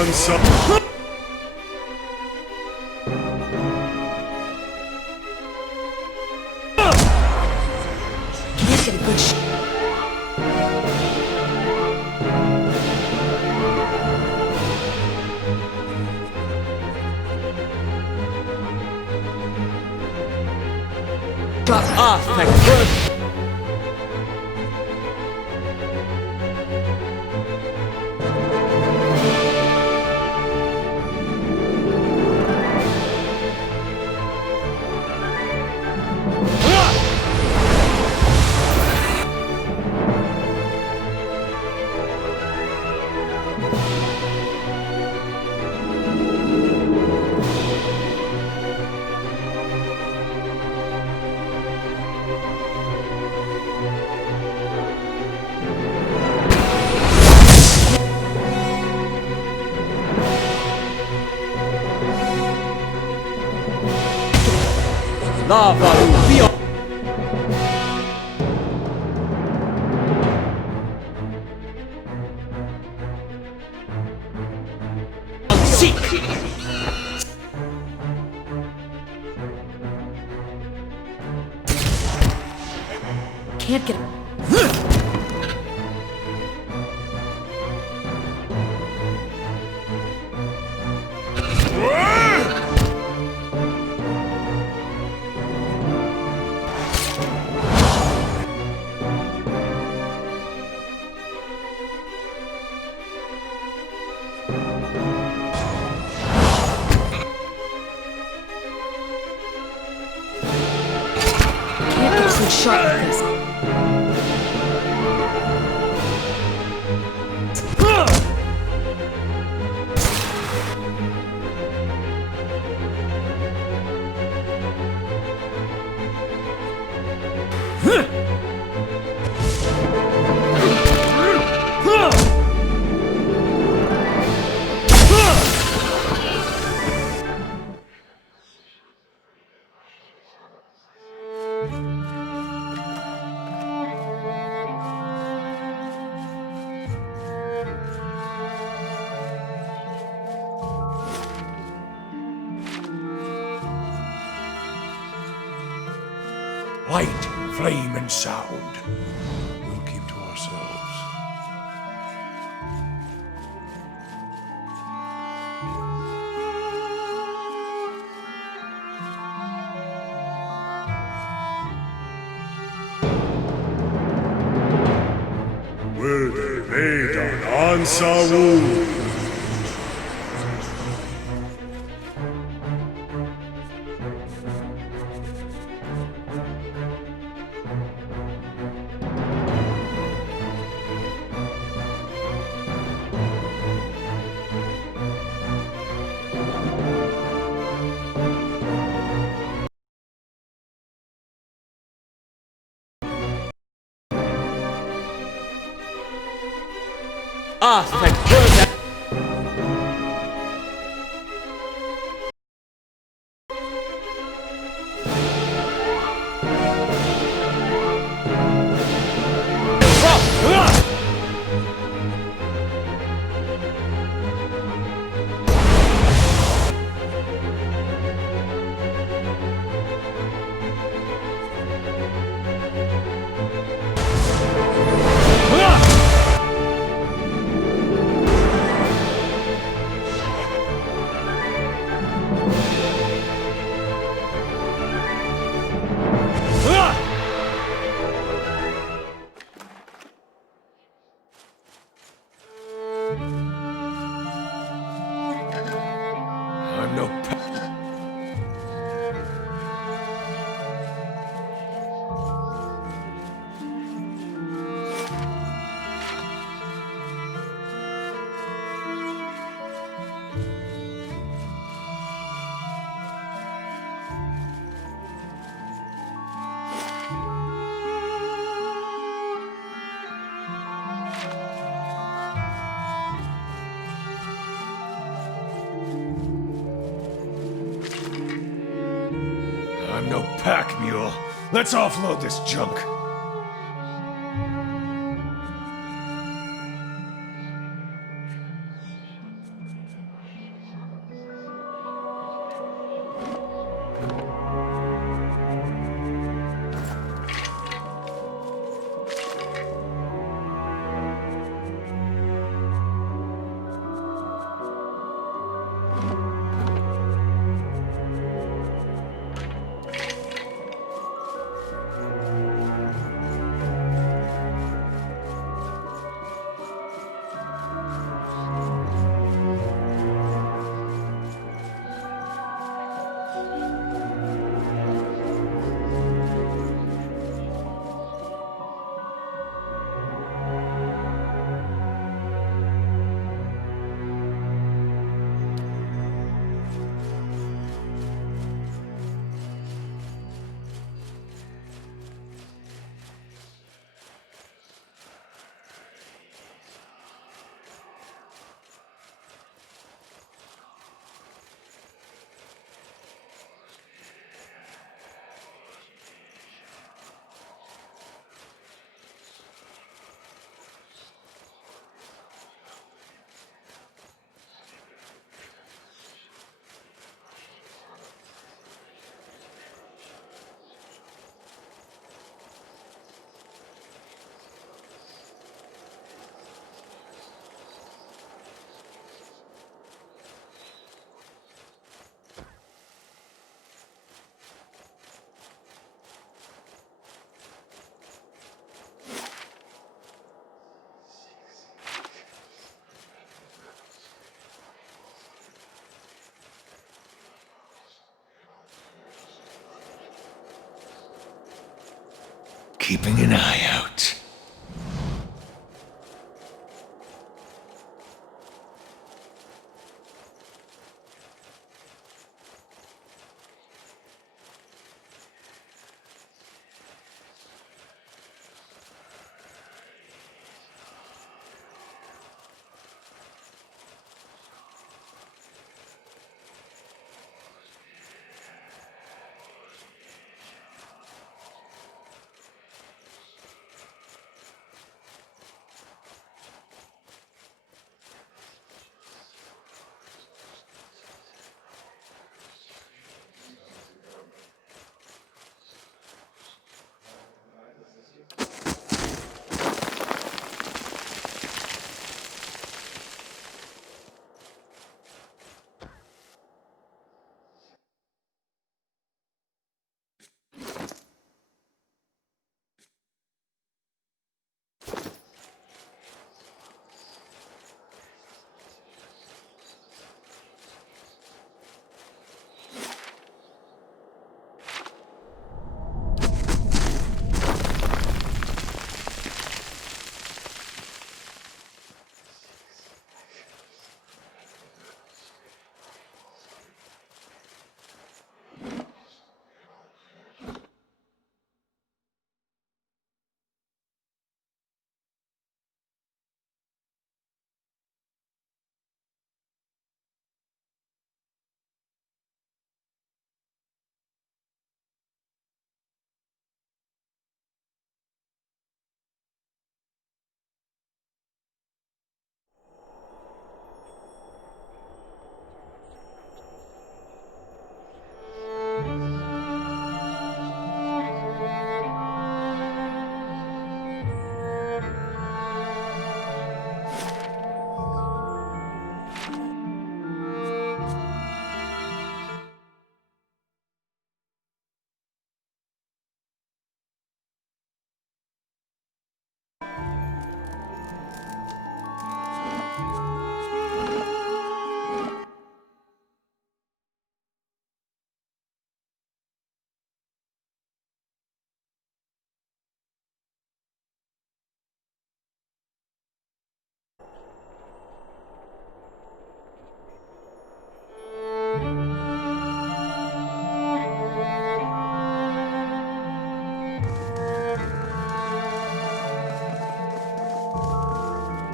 Can't get a good shot. Thank God. Lava beyond seek. Can't get some shot with this. Light, flame, and sound. We'll keep to ourselves. Will they made an answer wound? Thank God. I'm no pack mule. Let's offload this junk. keeping an eye out.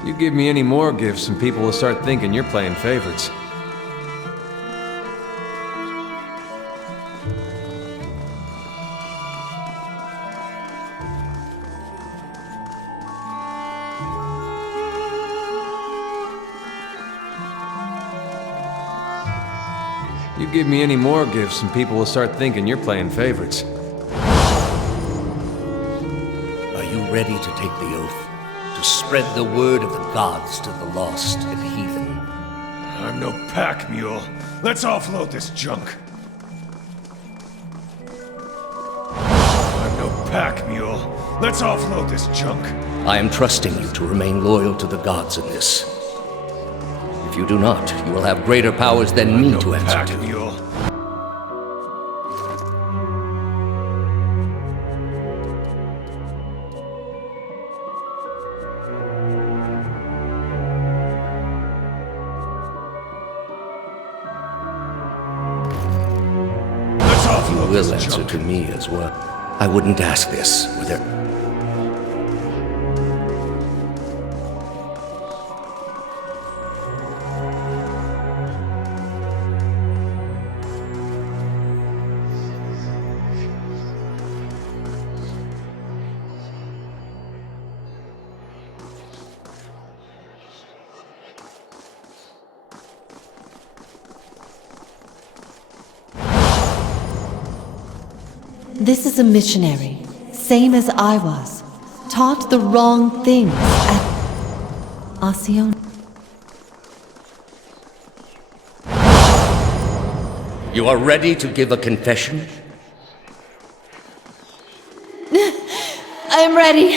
You give me any more gifts and people will start thinking you're playing favorites. You give me any more gifts and people will start thinking you're playing favorites. Are you ready to take the oath? To spread the word of the gods to the lost and heathen? I'm no pack mule. Let's offload this junk. I'm no pack mule. Let's offload this junk. I am trusting you to remain loyal to the gods in this. If you do not, you will have greater powers than me to answer Pack to. mule. You will answer to me as well. I wouldn't ask this, were there... This is a missionary, same as I was. Taught the wrong things at Ocean. You are ready to give a confession? I'm ready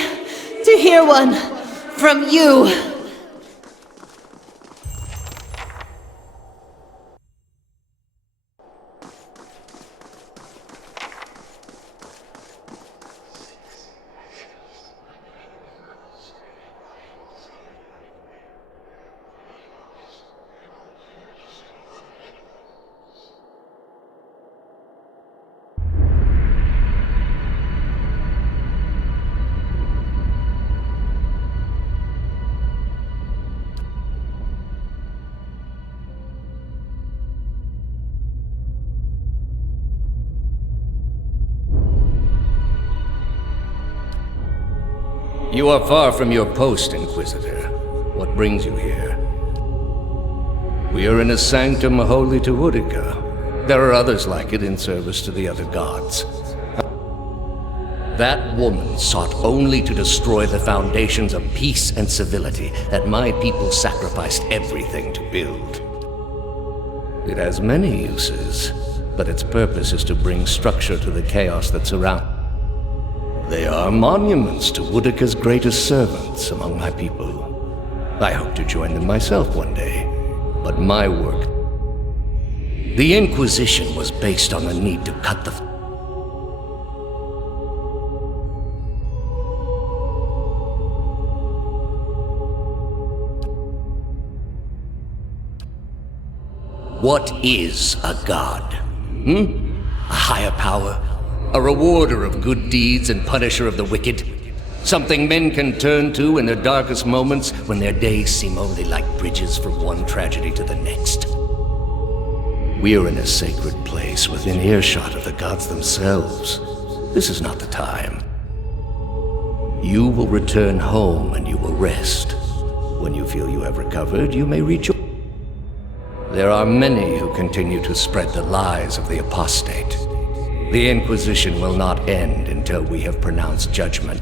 to hear one from you. You are far from your post, Inquisitor. What brings you here? We are in a sanctum holy to Utica. There are others like it in service to the other gods. That woman sought only to destroy the foundations of peace and civility that my people sacrificed everything to build. It has many uses, but its purpose is to bring structure to the chaos that surrounds. They are monuments to Udica's greatest servants among my people. I hope to join them myself one day, but my work... The Inquisition was based on the need to cut the... What is a god? A higher power? A rewarder of good deeds and punisher of the wicked? Something men can turn to in their darkest moments when their days seem only like bridges from one tragedy to the next. We are in a sacred place within earshot of the gods themselves. This is not the time. You will return home and you will rest. When you feel you have recovered, you may rejoice. There are many who continue to spread the lies of the apostate. The Inquisition will not end until we have pronounced judgment.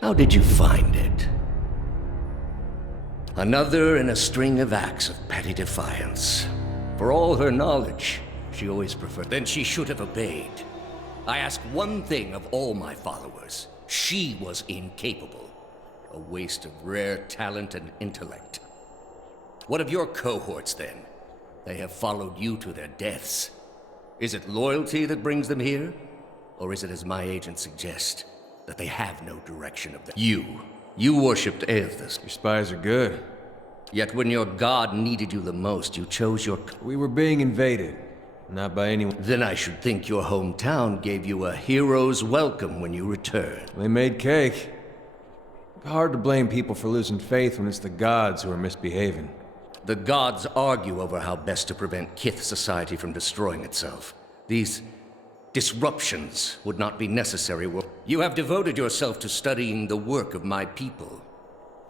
How did you find it? Another in a string of acts of petty defiance. For all her knowledge, she always preferred. Then she should have obeyed. I ask one thing of all my followers. She was incapable. A waste of rare talent and intellect. What of your cohorts, then? They have followed you to their deaths. Is it loyalty that brings them here? Or is it, as my agents suggest, that they have no direction of the... You worshipped Aethys. Your spies are good. Yet when your god needed you the most, you chose your... We were being invaded. Not by anyone. Then I should think your hometown gave you a hero's welcome when you returned. They made cake. Hard to blame people for losing faith when it's the gods who are misbehaving. The gods argue over how best to prevent Kith society from destroying itself. These disruptions would not be necessary. You have devoted yourself to studying the work of my people.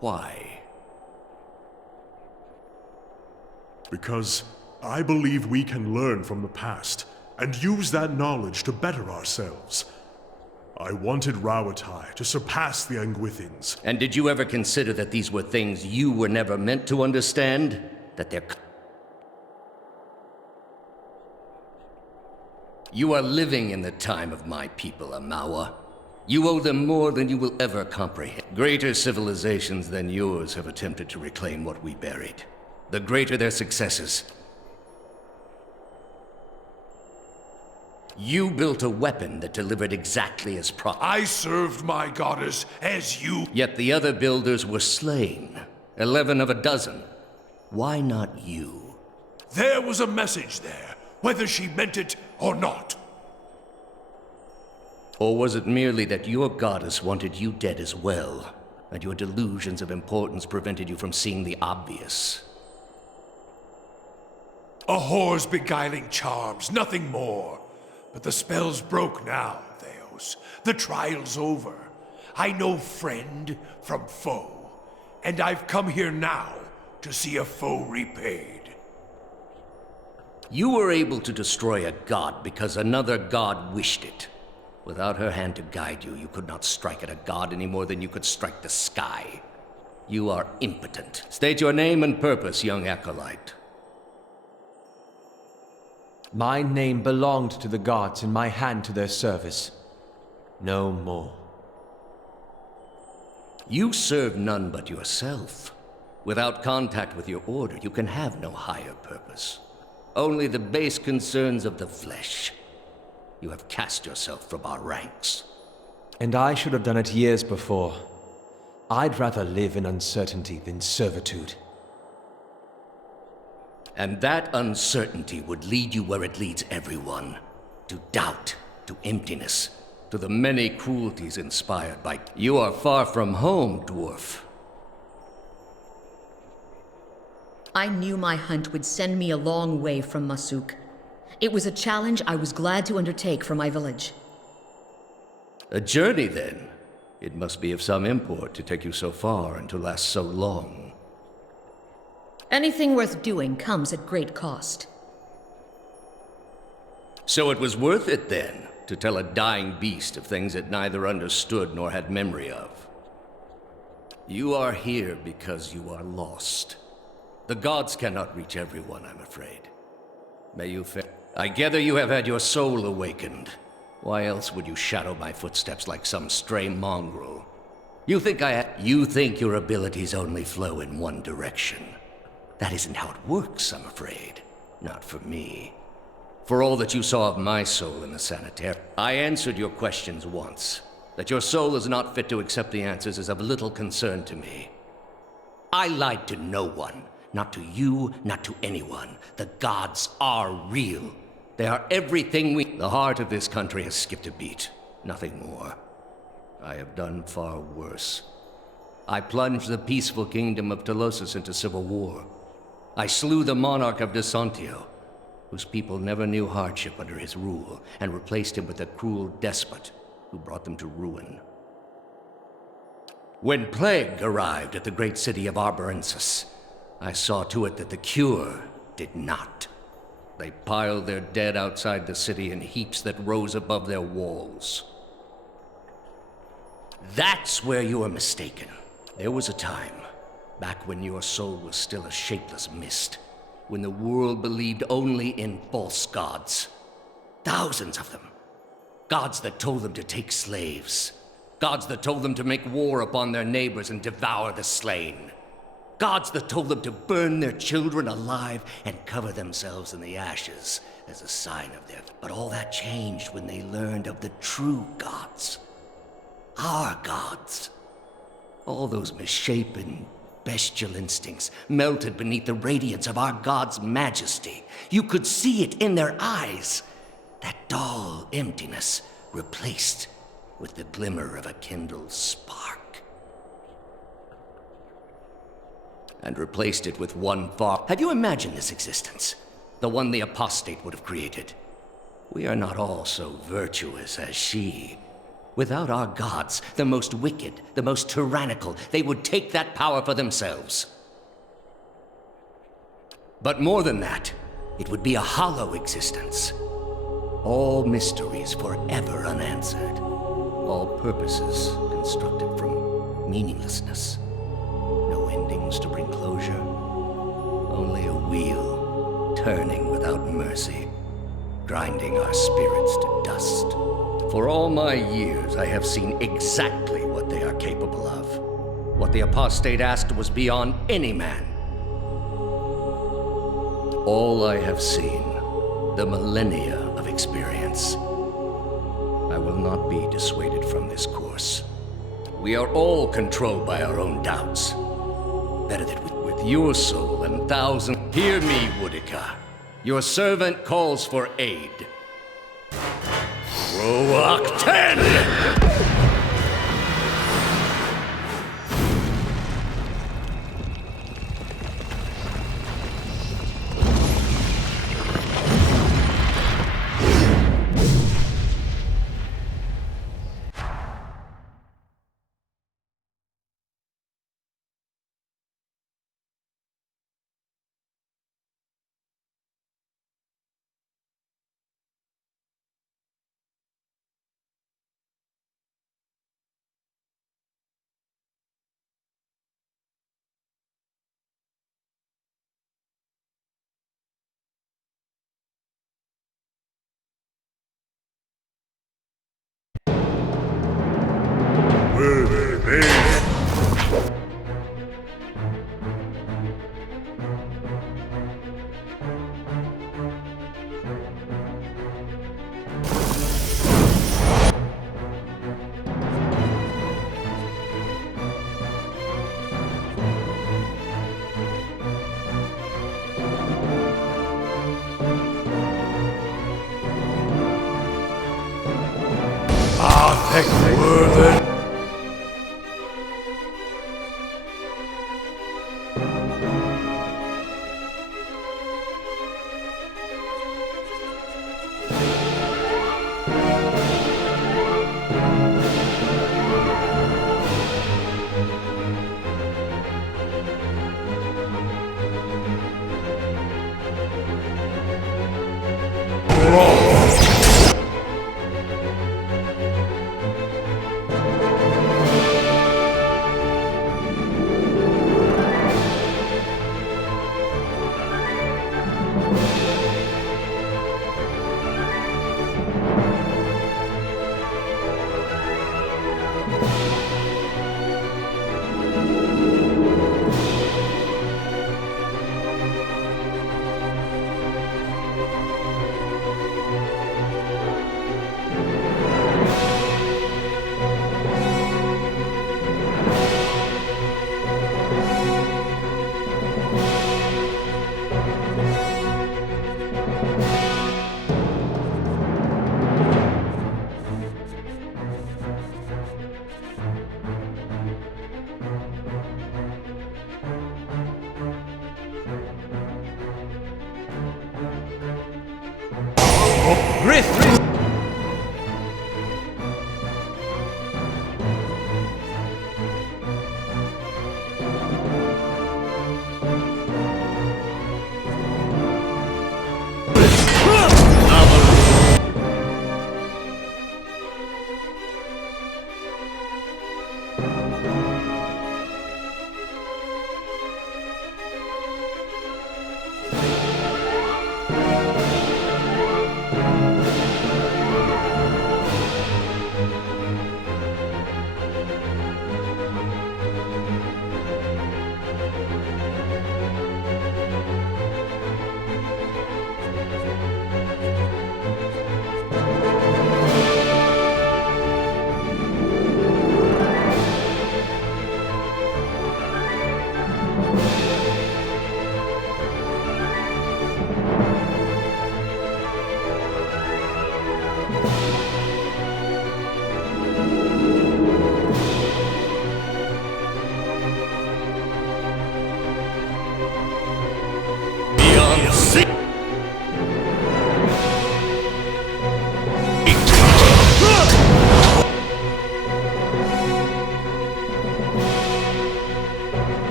Why? Because I believe we can learn from the past and use that knowledge to better ourselves. I wanted Rauatai to surpass the Anguithians. And did you ever consider that these were things you were never meant to understand? That they're... You are living in the time of my people, Amawa. You owe them more than you will ever comprehend. Greater civilizations than yours have attempted to reclaim what we buried. The greater their successes. You built a weapon that delivered exactly as promised. I served my goddess as you... Yet the other builders were slain. 11 of a dozen. Why not you? There was a message there, whether she meant it or not. Or was it merely that your goddess wanted you dead as well, and your delusions of importance prevented you from seeing the obvious? A whore's beguiling charms, nothing more. But the spell's broke now, Theos. The trial's over. I know friend from foe, and I've come here now to see a foe repaid. You were able to destroy a god because another god wished it. Without her hand to guide you, you could not strike at a god any more than you could strike the sky. You are impotent. State your name and purpose, young acolyte. My name belonged to the gods and my hand to their service. No more. You serve none but yourself. Without contact with your order, you can have no higher purpose. Only the base concerns of the flesh. You have cast yourself from our ranks. And I should have done it years before. I'd rather live in uncertainty than servitude. And that uncertainty would lead you where it leads everyone. To doubt, to emptiness, to the many cruelties inspired by... You are far from home, dwarf. I knew my hunt would send me a long way from Masuk. It was a challenge I was glad to undertake for my village. A journey, then? It must be of some import to take you so far and to last so long. Anything worth doing comes at great cost. So it was worth it, then, to tell a dying beast of things it neither understood nor had memory of. You are here because you are lost. The gods cannot reach everyone, I'm afraid. May you I gather you have had your soul awakened. Why else would you shadow my footsteps like some stray mongrel? You think your abilities only flow in one direction. That isn't how it works, I'm afraid. Not for me. For all that you saw of my soul in the sanitarium, I answered your questions once. That your soul is not fit to accept the answers is of little concern to me. I lied to no one. Not to you, not to anyone. The gods are real. They are everything we... The heart of this country has skipped a beat. Nothing more. I have done far worse. I plunged the peaceful kingdom of Telosus into civil war. I slew the monarch of Desantio, whose people never knew hardship under his rule, and replaced him with a cruel despot who brought them to ruin. When plague arrived at the great city of Arborensis, I saw to it that the cure did not. They piled their dead outside the city in heaps that rose above their walls. That's where you are mistaken. There was a time, back when your soul was still a shapeless mist, when the world believed only in false gods. Thousands of them. Gods that told them to take slaves. Gods that told them to make war upon their neighbors and devour the slain. Gods that told them to burn their children alive and cover themselves in the ashes as a sign of their... But all that changed when they learned of the true gods. Our gods. All those misshapen, bestial instincts melted beneath the radiance of our God's majesty. You could see it in their eyes. That dull emptiness replaced with the glimmer of a kindled spark. And replaced it with one far... Have you imagined this existence? The one the apostate would have created. We are not all so virtuous as she. Without our gods, the most wicked, the most tyrannical, they would take that power for themselves. But more than that, it would be a hollow existence. All mysteries forever unanswered. All purposes constructed from meaninglessness. No endings to bring closure. Only a wheel, turning without mercy, grinding our spirits to dust. For all my years, I have seen exactly what they are capable of. What the apostate asked was beyond any man. All I have seen, the millennia of experience. I will not be dissuaded from this course. We are all controlled by our own doubts. Better that with your soul and thousand... Hear me, Woodica. Your servant calls for aid. Roak 10! Heck, were there? Rift!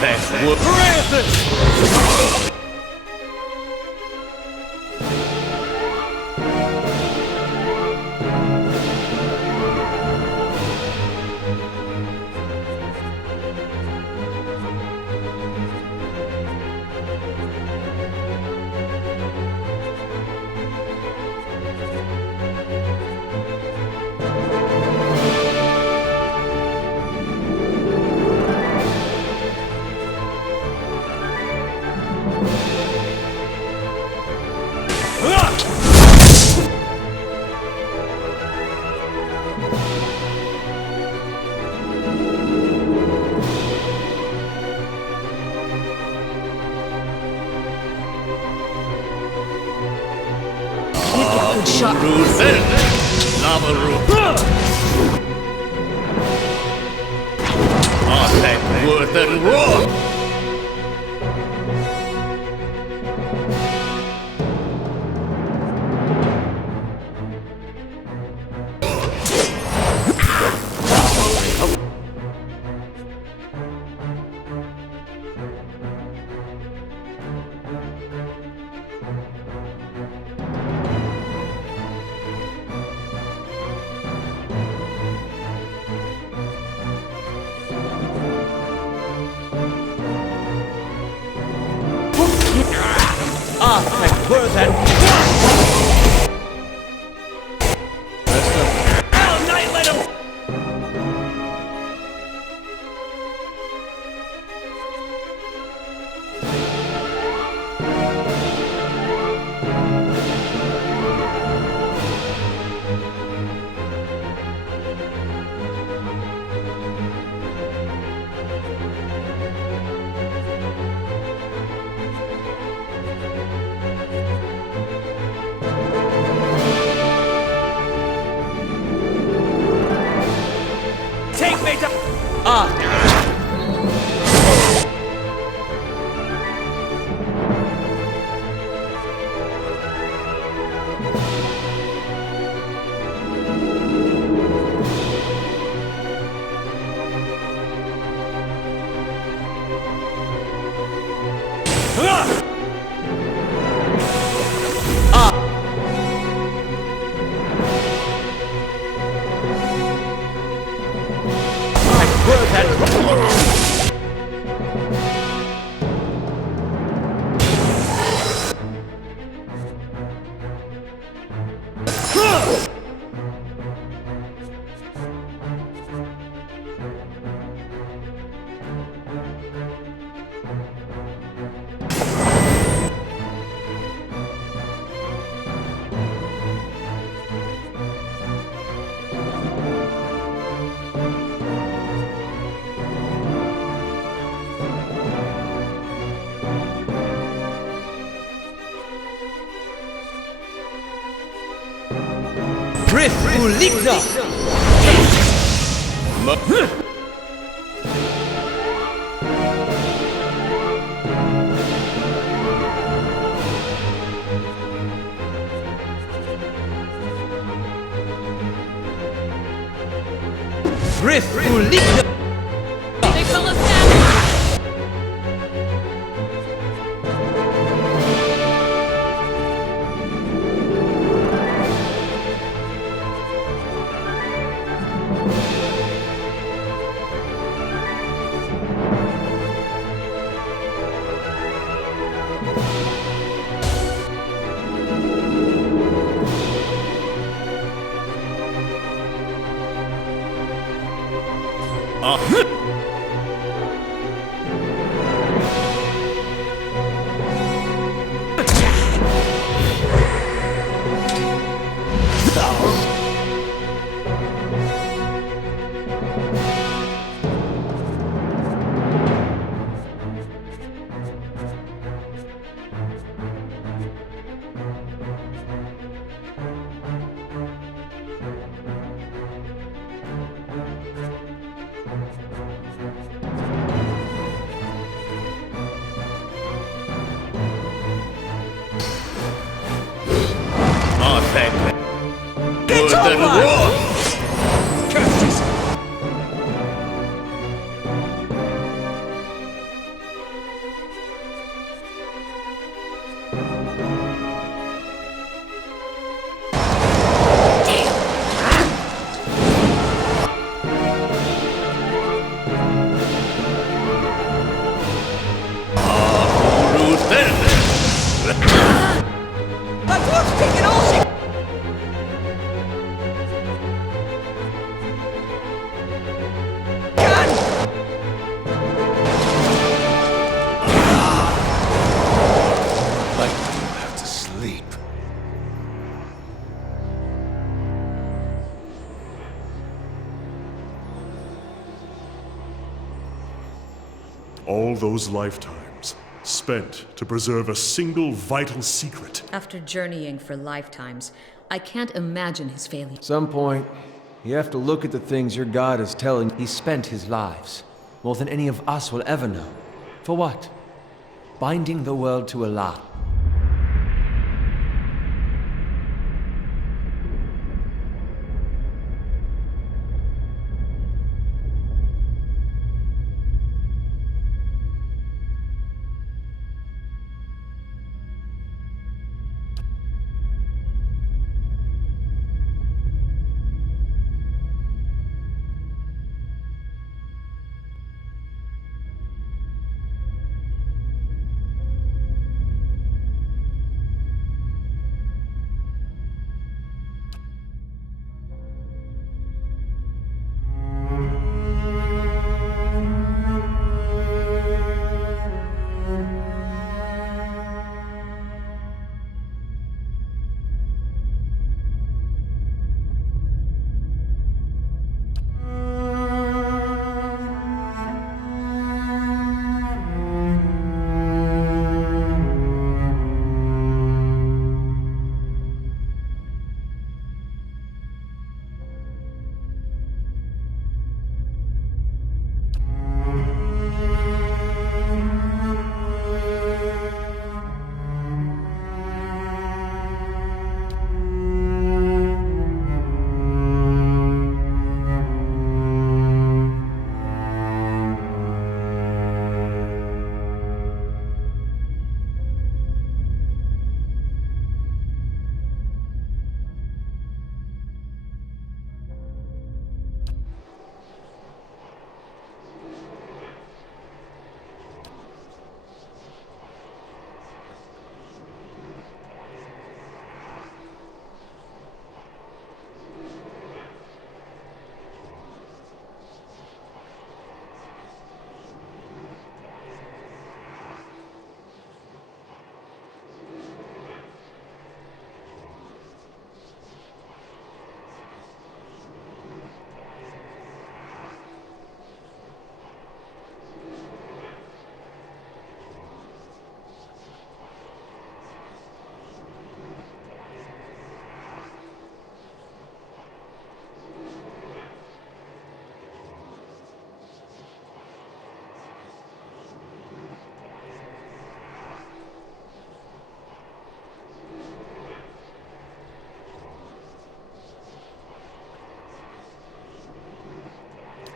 Dificultad All those lifetimes spent to preserve a single vital secret. After journeying for lifetimes, I can't imagine his failure. At some point, you have to look at the things your God is telling you. He spent his lives, more than any of us will ever know. For what? Binding the world to a lie.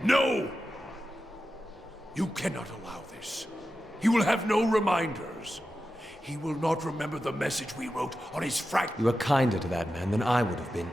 No! You cannot allow this. He will have no reminders. He will not remember the message we wrote on his You were kinder to that man than I would have been.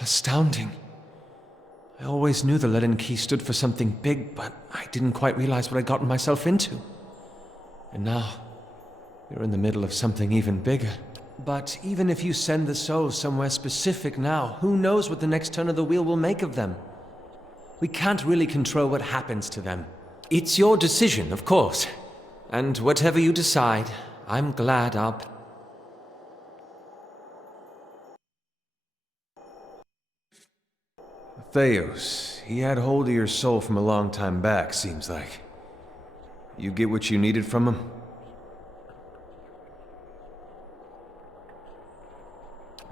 Astounding. I always knew the leaden key stood for something big, but I didn't quite realize what I'd gotten myself into. And now, you're in the middle of something even bigger. But even if you send the souls somewhere specific now, who knows what the next turn of the wheel will make of them? We can't really control what happens to them. It's your decision, of course. And whatever you decide, I'm glad I'll... Theos, he had hold of your soul from a long time back, seems like. You get what you needed from him?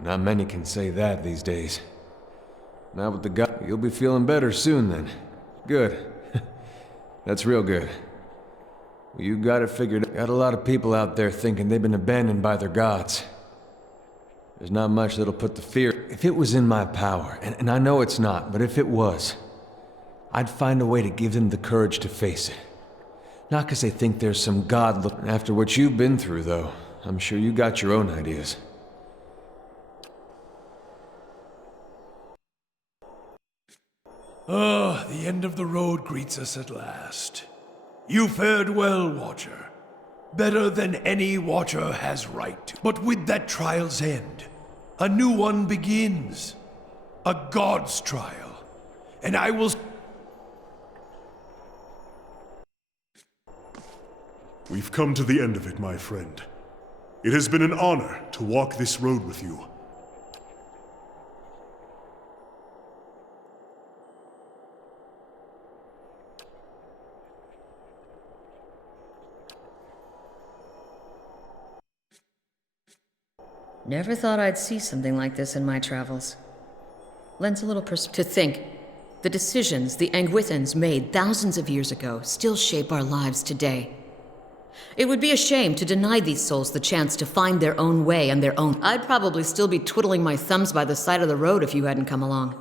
Not many can say that these days. Now with the God, you'll be feeling better soon then. Good. That's real good. Well, you got it figured out. Got a lot of people out there thinking they've been abandoned by their gods. There's not much that'll put the fear... If it was in my power, and I know it's not, but if it was, I'd find a way to give them the courage to face it. Not 'cause they think there's some god look... After what you've been through, though, I'm sure you got your own ideas. Ah, the end of the road greets us at last. You fared well, Watcher. Better than any Watcher has right to. But with that trial's end, a new one begins. A God's trial. And I will... We've come to the end of it, my friend. It has been an honor to walk this road with you. Never thought I'd see something like this in my travels. Lends a little to think. The decisions the Angwithans made thousands of years ago still shape our lives today. It would be a shame to deny these souls the chance to find their own way and their own... I'd probably still be twiddling my thumbs by the side of the road if you hadn't come along.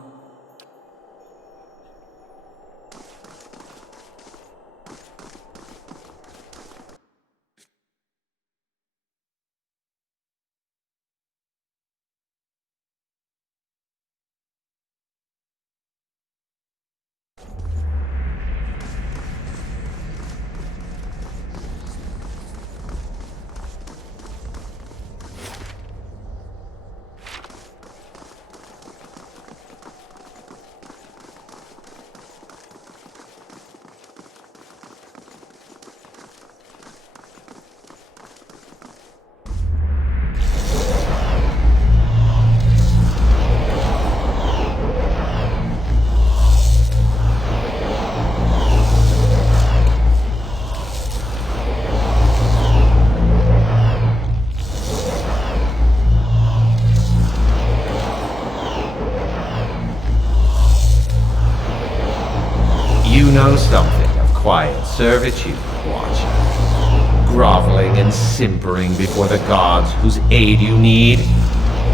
You know something of quiet servitude, Watcher. Groveling and simpering before the gods whose aid you need,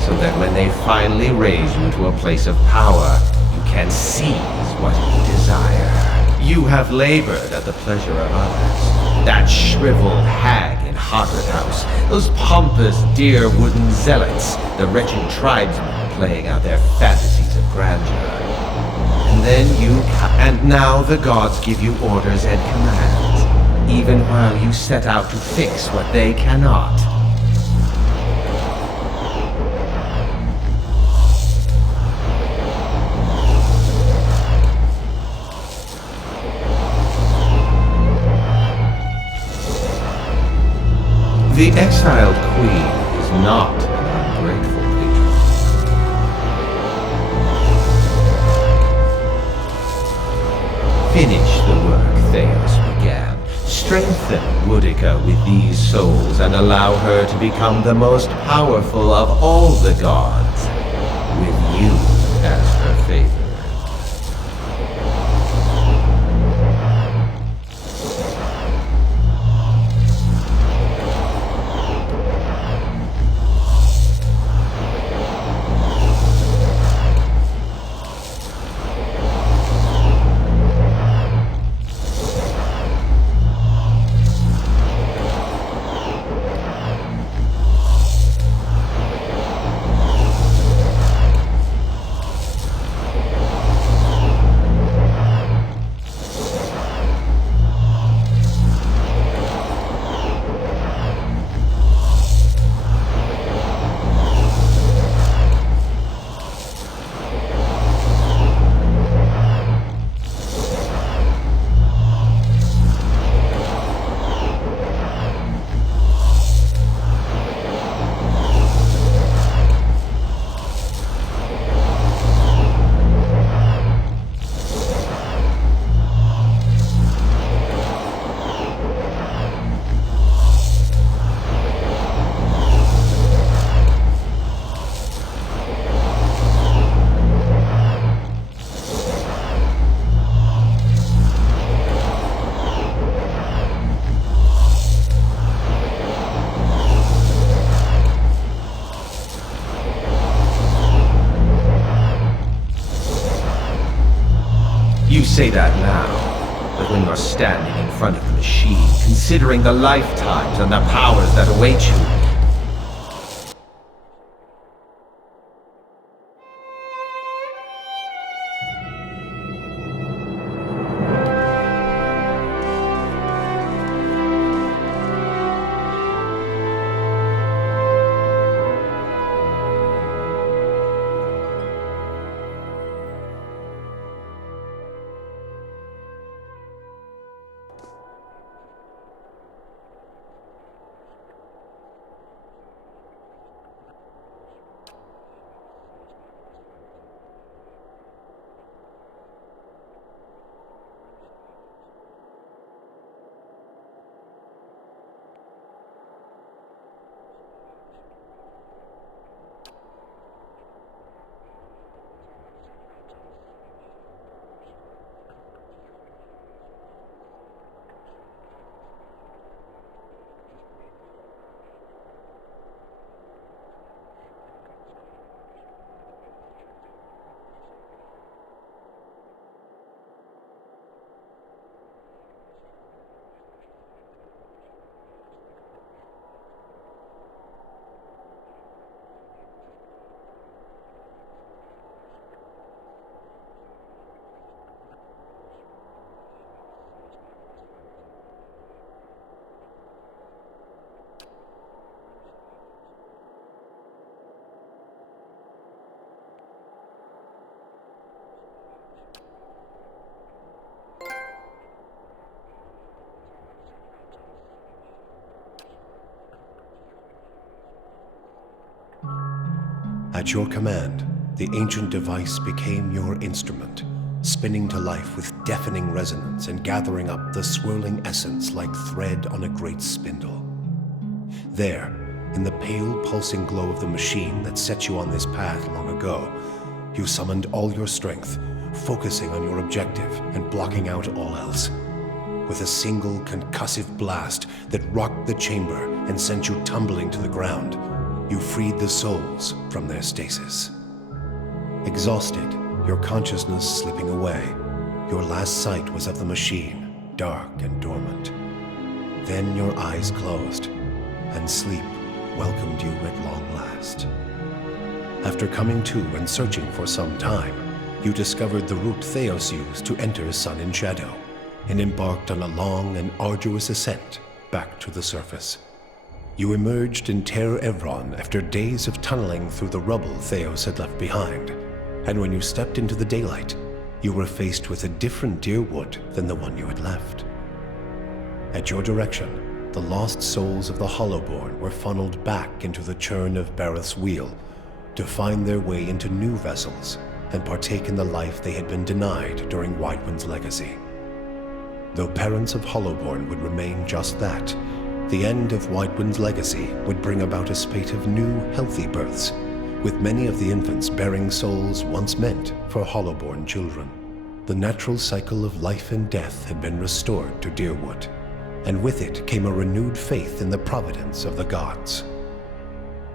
so that when they finally raise you to a place of power, you can seize what you desire. You have labored at the pleasure of others. That shriveled hag in Hogwarts House, those pompous dear wooden zealots, the wretched tribesmen playing out their fantasies of grandeur. And now the gods give you orders and commands, even while you set out to fix what they cannot. The exiled queen is not an ungrateful patron. Finish the work Theos began. Strengthen Woodica with these souls and allow her to become the most powerful of all the gods, with you as her favorite. say that now, but when you're standing in front of the machine, considering the lifetimes and the powers that await you, at your command, the ancient device became your instrument, spinning to life with deafening resonance and gathering up the swirling essence like thread on a great spindle. There, in the pale pulsing glow of the machine that set you on this path long ago, you summoned all your strength, focusing on your objective and blocking out all else. With a single concussive blast that rocked the chamber and sent you tumbling to the ground, you freed the souls from their stasis. Exhausted, your consciousness slipping away, your last sight was of the machine, dark and dormant. Then your eyes closed, and sleep welcomed you at long last. After coming to and searching for some time, you discovered the route Theos used to enter Sun and Shadow, and embarked on a long and arduous ascent back to the surface. You emerged in Terra Evron after days of tunneling through the rubble Theos had left behind, and when you stepped into the daylight, you were faced with a different Deerwood than the one you had left. At your direction, the lost souls of the Hollowborn were funneled back into the churn of Bareth's wheel to find their way into new vessels and partake in the life they had been denied during Whitewind's legacy. Though parents of Hollowborn would remain just that, the end of Whitewind's legacy would bring about a spate of new, healthy births, with many of the infants bearing souls once meant for Hollowborn children. The natural cycle of life and death had been restored to Deerwood, and with it came a renewed faith in the providence of the gods.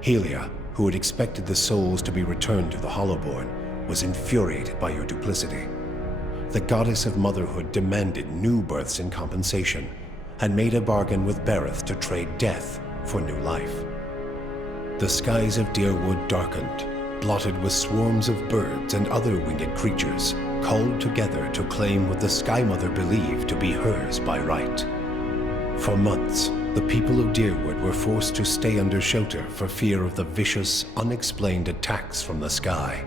Helia, who had expected the souls to be returned to the Hollowborn, was infuriated by your duplicity. The goddess of motherhood demanded new births in compensation, and made a bargain with Bareth to trade death for new life. The skies of Deerwood darkened, blotted with swarms of birds and other winged creatures, called together to claim what the Sky Mother believed to be hers by right. For months, the people of Deerwood were forced to stay under shelter for fear of the vicious, unexplained attacks from the sky.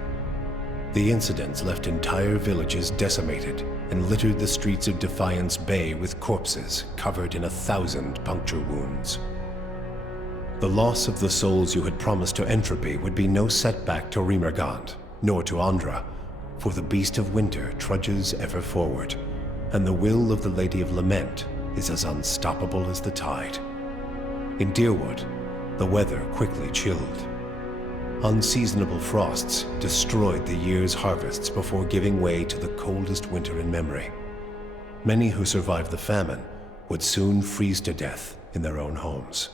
The incidents left entire villages decimated and littered the streets of Defiance Bay with corpses covered in 1,000 puncture wounds. The loss of the souls you had promised to Entropy would be no setback to Remergand, nor to Andra, for the Beast of Winter trudges ever forward, and the will of the Lady of Lament is as unstoppable as the tide. In Deerwood, the weather quickly chilled. Unseasonable frosts destroyed the year's harvests before giving way to the coldest winter in memory. Many who survived the famine would soon freeze to death in their own homes.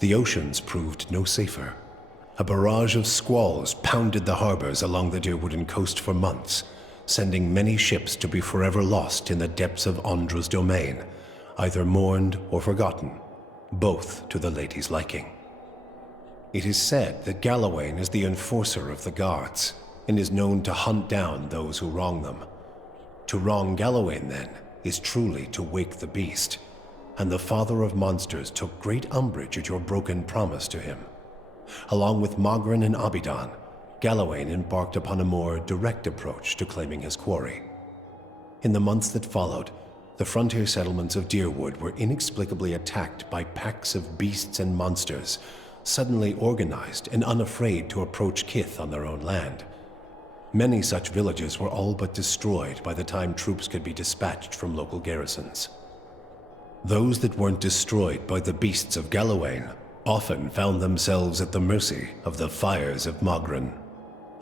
The oceans proved no safer. A barrage of squalls pounded the harbors along the Deerwooden coast for months, sending many ships to be forever lost in the depths of Andra's domain, either mourned or forgotten, both to the lady's liking. It is said that Galawain is the enforcer of the gods, and is known to hunt down those who wrong them. To wrong Galawain, then, is truly to wake the beast, and the father of monsters took great umbrage at your broken promise to him. Along with Mogren and Abidan, Galawain embarked upon a more direct approach to claiming his quarry. In the months that followed, the frontier settlements of Deerwood were inexplicably attacked by packs of beasts and monsters, suddenly organized and unafraid to approach Kith on their own land. Many such villages were all but destroyed by the time troops could be dispatched from local garrisons. Those that weren't destroyed by the beasts of Galawain often found themselves at the mercy of the fires of Mogren.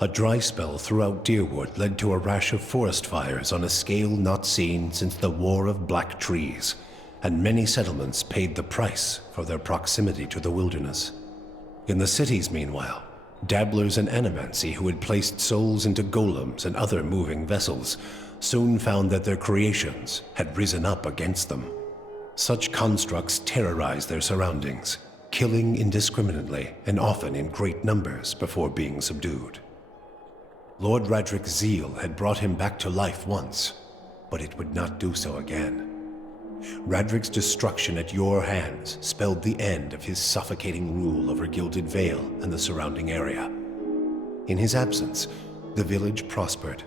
A dry spell throughout Deerwood led to a rash of forest fires on a scale not seen since the War of Black Trees, and many settlements paid the price for their proximity to the wilderness. In the cities, meanwhile, dabblers in animancy who had placed souls into golems and other moving vessels soon found that their creations had risen up against them. Such constructs terrorized their surroundings, killing indiscriminately and often in great numbers before being subdued. Lord Radric's zeal had brought him back to life once, but it would not do so again. Radric's destruction at your hands spelled the end of his suffocating rule over Gilded Vale and the surrounding area. In his absence, the village prospered,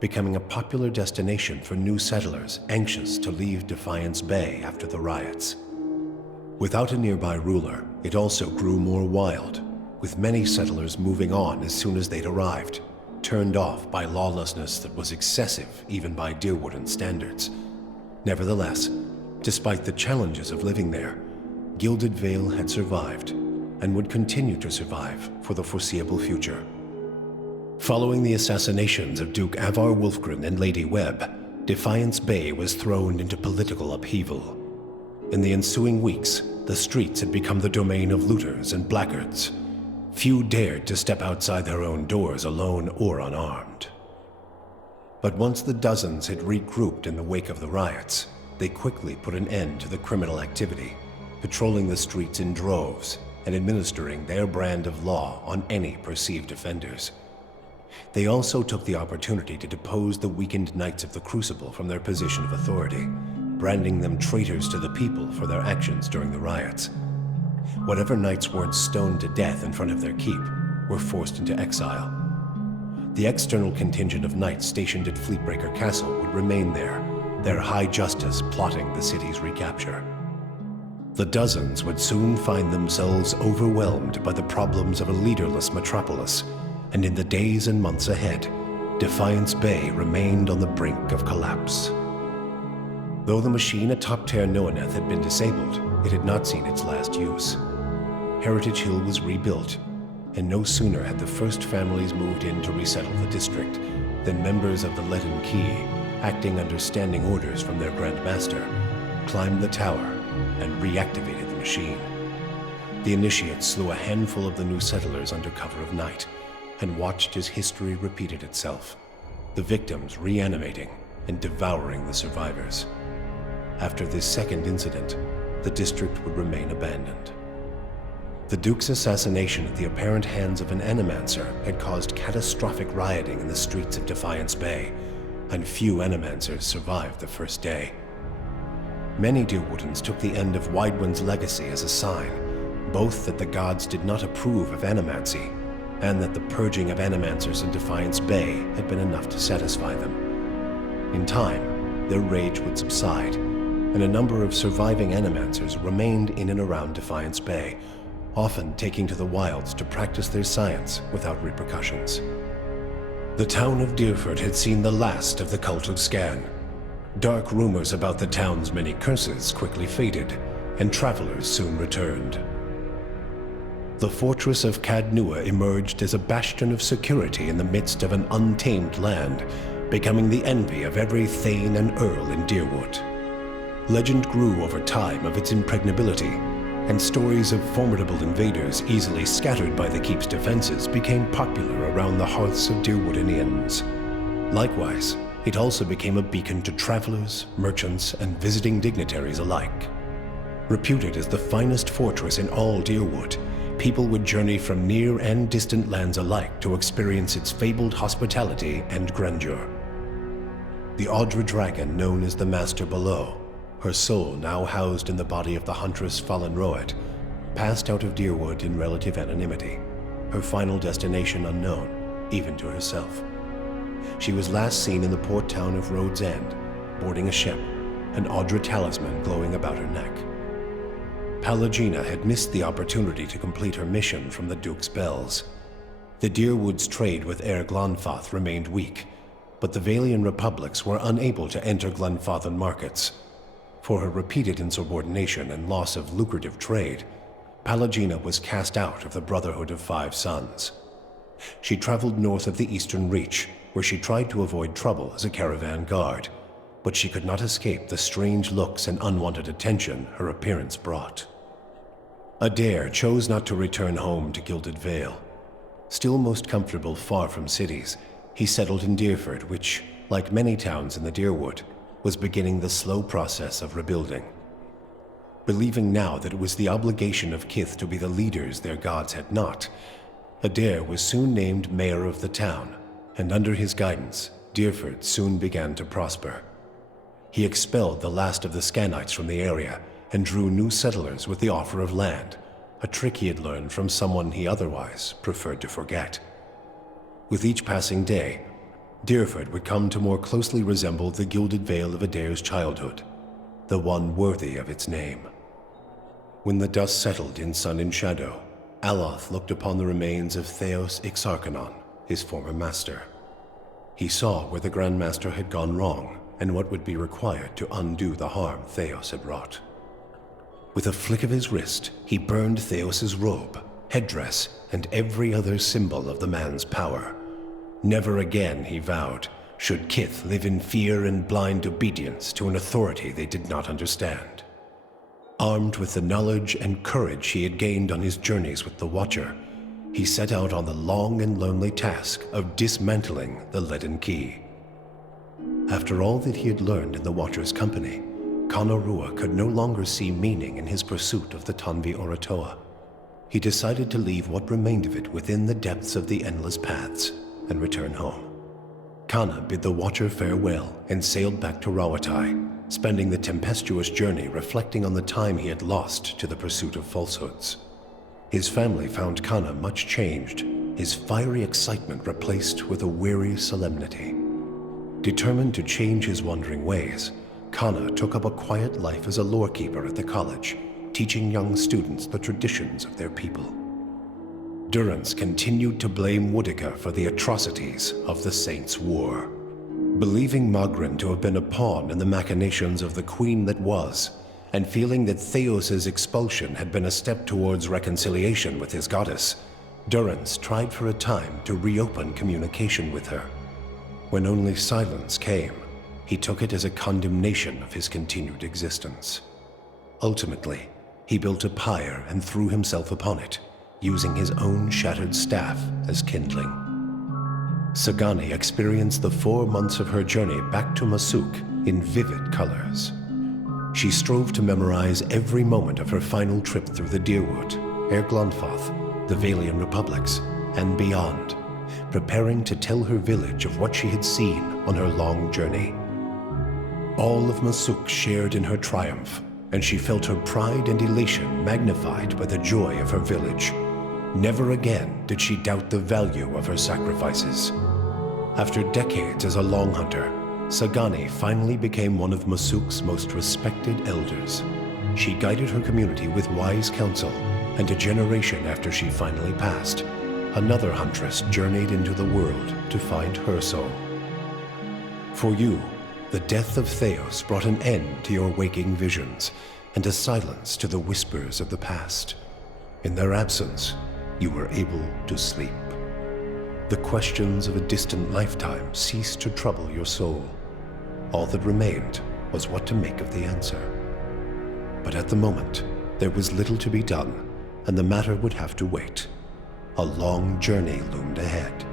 becoming a popular destination for new settlers anxious to leave Defiance Bay after the riots. Without a nearby ruler, it also grew more wild, with many settlers moving on as soon as they'd arrived, turned off by lawlessness that was excessive even by Deerwooden standards. Nevertheless, despite the challenges of living there, Gilded Vale had survived, and would continue to survive for the foreseeable future. Following the assassinations of Duke Avar Wolfgren and Lady Webb, Defiance Bay was thrown into political upheaval. In the ensuing weeks, the streets had become the domain of looters and blackguards. Few dared to step outside their own doors alone or unarmed. But once the dozens had regrouped in the wake of the riots, they quickly put an end to the criminal activity, patrolling the streets in droves and administering their brand of law on any perceived offenders. They also took the opportunity to depose the weakened Knights of the Crucible from their position of authority, branding them traitors to the people for their actions during the riots. Whatever knights weren't stoned to death in front of their keep were forced into exile. The external contingent of knights stationed at Fleetbreaker Castle would remain there, their high justice plotting the city's recapture. The dozens would soon find themselves overwhelmed by the problems of a leaderless metropolis, and in the days and months ahead, Defiance Bay remained on the brink of collapse. Though the machine atop Ter Noaneth had been disabled, it had not seen its last use. Heritage Hill was rebuilt, and no sooner had the first families moved in to resettle the district than members of the Leaden Key, acting under standing orders from their Grand Master, climbed the tower and reactivated the machine. The initiates slew a handful of the new settlers under cover of night, and watched as history repeated itself, the victims reanimating and devouring the survivors. After this second incident, the district would remain abandoned. The Duke's assassination at the apparent hands of an Animancer had caused catastrophic rioting in the streets of Defiance Bay, and few Animancers survived the first day. Many Deerwoodens took the end of Widewind's legacy as a sign, both that the gods did not approve of animancy, and that the purging of Animancers in Defiance Bay had been enough to satisfy them. In time, their rage would subside, and a number of surviving Animancers remained in and around Defiance Bay, often taking to the wilds to practice their science without repercussions. The town of Deerford had seen the last of the cult of Scan. Dark rumors about the town's many curses quickly faded, and travelers soon returned. The fortress of Cadnua emerged as a bastion of security in the midst of an untamed land, becoming the envy of every Thane and Earl in Deerwood. Legend grew over time of its impregnability, and stories of formidable invaders easily scattered by the keep's defenses became popular around the hearths of Deerwoodenians. Likewise, it also became a beacon to travelers, merchants, and visiting dignitaries alike. Reputed as the finest fortress in all Deerwood, people would journey from near and distant lands alike to experience its fabled hospitality and grandeur. The Audra dragon known as the Master Below, her soul now housed in the body of the huntress Fallen Roed, passed out of Deerwood in relative anonymity, her final destination unknown, even to herself. She was last seen in the port town of Road's End, boarding a ship, an Audra talisman glowing about her neck. Pallegina had missed the opportunity to complete her mission from the Duke's Bells. The Deerwood's trade with Air Glanfath remained weak, but the Valian Republics were unable to enter Glenfathan markets. For her repeated insubordination and loss of lucrative trade, Pallegina was cast out of the Brotherhood of Five Suns. She traveled north of the Eastern Reach, where she tried to avoid trouble as a caravan guard, but she could not escape the strange looks and unwanted attention her appearance brought. Adair chose not to return home to Gilded Vale. Still most comfortable far from cities, he settled in Deerford, which, like many towns in the Deerwood, was beginning the slow process of rebuilding. Believing now that it was the obligation of Kith to be the leaders their gods had not, Adair was soon named mayor of the town, and under his guidance, Deerford soon began to prosper. He expelled the last of the Scanites from the area and drew new settlers with the offer of land, a trick he had learned from someone he otherwise preferred to forget. With each passing day, Deerford would come to more closely resemble the Gilded Vale of Adair's childhood, the one worthy of its name. When the dust settled in sun and shadow, Aloth looked upon the remains of Theos Ixarchanon, his former master. He saw where the Grand Master had gone wrong and what would be required to undo the harm Theos had wrought. With a flick of his wrist, he burned Theos's robe, headdress, and every other symbol of the man's power. Never again, he vowed, should Kith live in fear and blind obedience to an authority they did not understand. Armed with the knowledge and courage he had gained on his journeys with the Watcher, he set out on the long and lonely task of dismantling the Leaden Key. After all that he had learned in the Watcher's company, Kanarua could no longer see meaning in his pursuit of the Tanvi Oratoa. He decided to leave what remained of it within the depths of the Endless Paths and return home. Kana bid the Watcher farewell and sailed back to Rawatai, spending the tempestuous journey reflecting on the time he had lost to the pursuit of falsehoods. His family found Kana much changed, his fiery excitement replaced with a weary solemnity. Determined to change his wandering ways, Kana took up a quiet life as a lorekeeper at the college, teaching young students the traditions of their people. Durrance continued to blame Woodica for the atrocities of the Saints' War. Believing Magrin to have been a pawn in the machinations of the Queen that was, and feeling that Theos's expulsion had been a step towards reconciliation with his goddess, Durrance tried for a time to reopen communication with her. When only silence came, he took it as a condemnation of his continued existence. Ultimately, he built a pyre and threw himself upon it, using his own shattered staff as kindling. Sagani experienced the 4 months of her journey back to Masuk in vivid colors. She strove to memorize every moment of her final trip through the Deerwood, Air Glanfath, the Valian Republics, and beyond, preparing to tell her village of what she had seen on her long journey. All of Masuk shared in her triumph, and she felt her pride and elation magnified by the joy of her village. Never again did she doubt the value of her sacrifices. After decades as a long hunter, Sagani finally became one of Masuk's most respected elders. She guided her community with wise counsel, and a generation after she finally passed, another huntress journeyed into the world to find her soul. For you, the death of Theos brought an end to your waking visions, and a silence to the whispers of the past. In their absence, you were able to sleep. The questions of a distant lifetime ceased to trouble your soul. All that remained was what to make of the answer. But at the moment, there was little to be done, and the matter would have to wait. A long journey loomed ahead.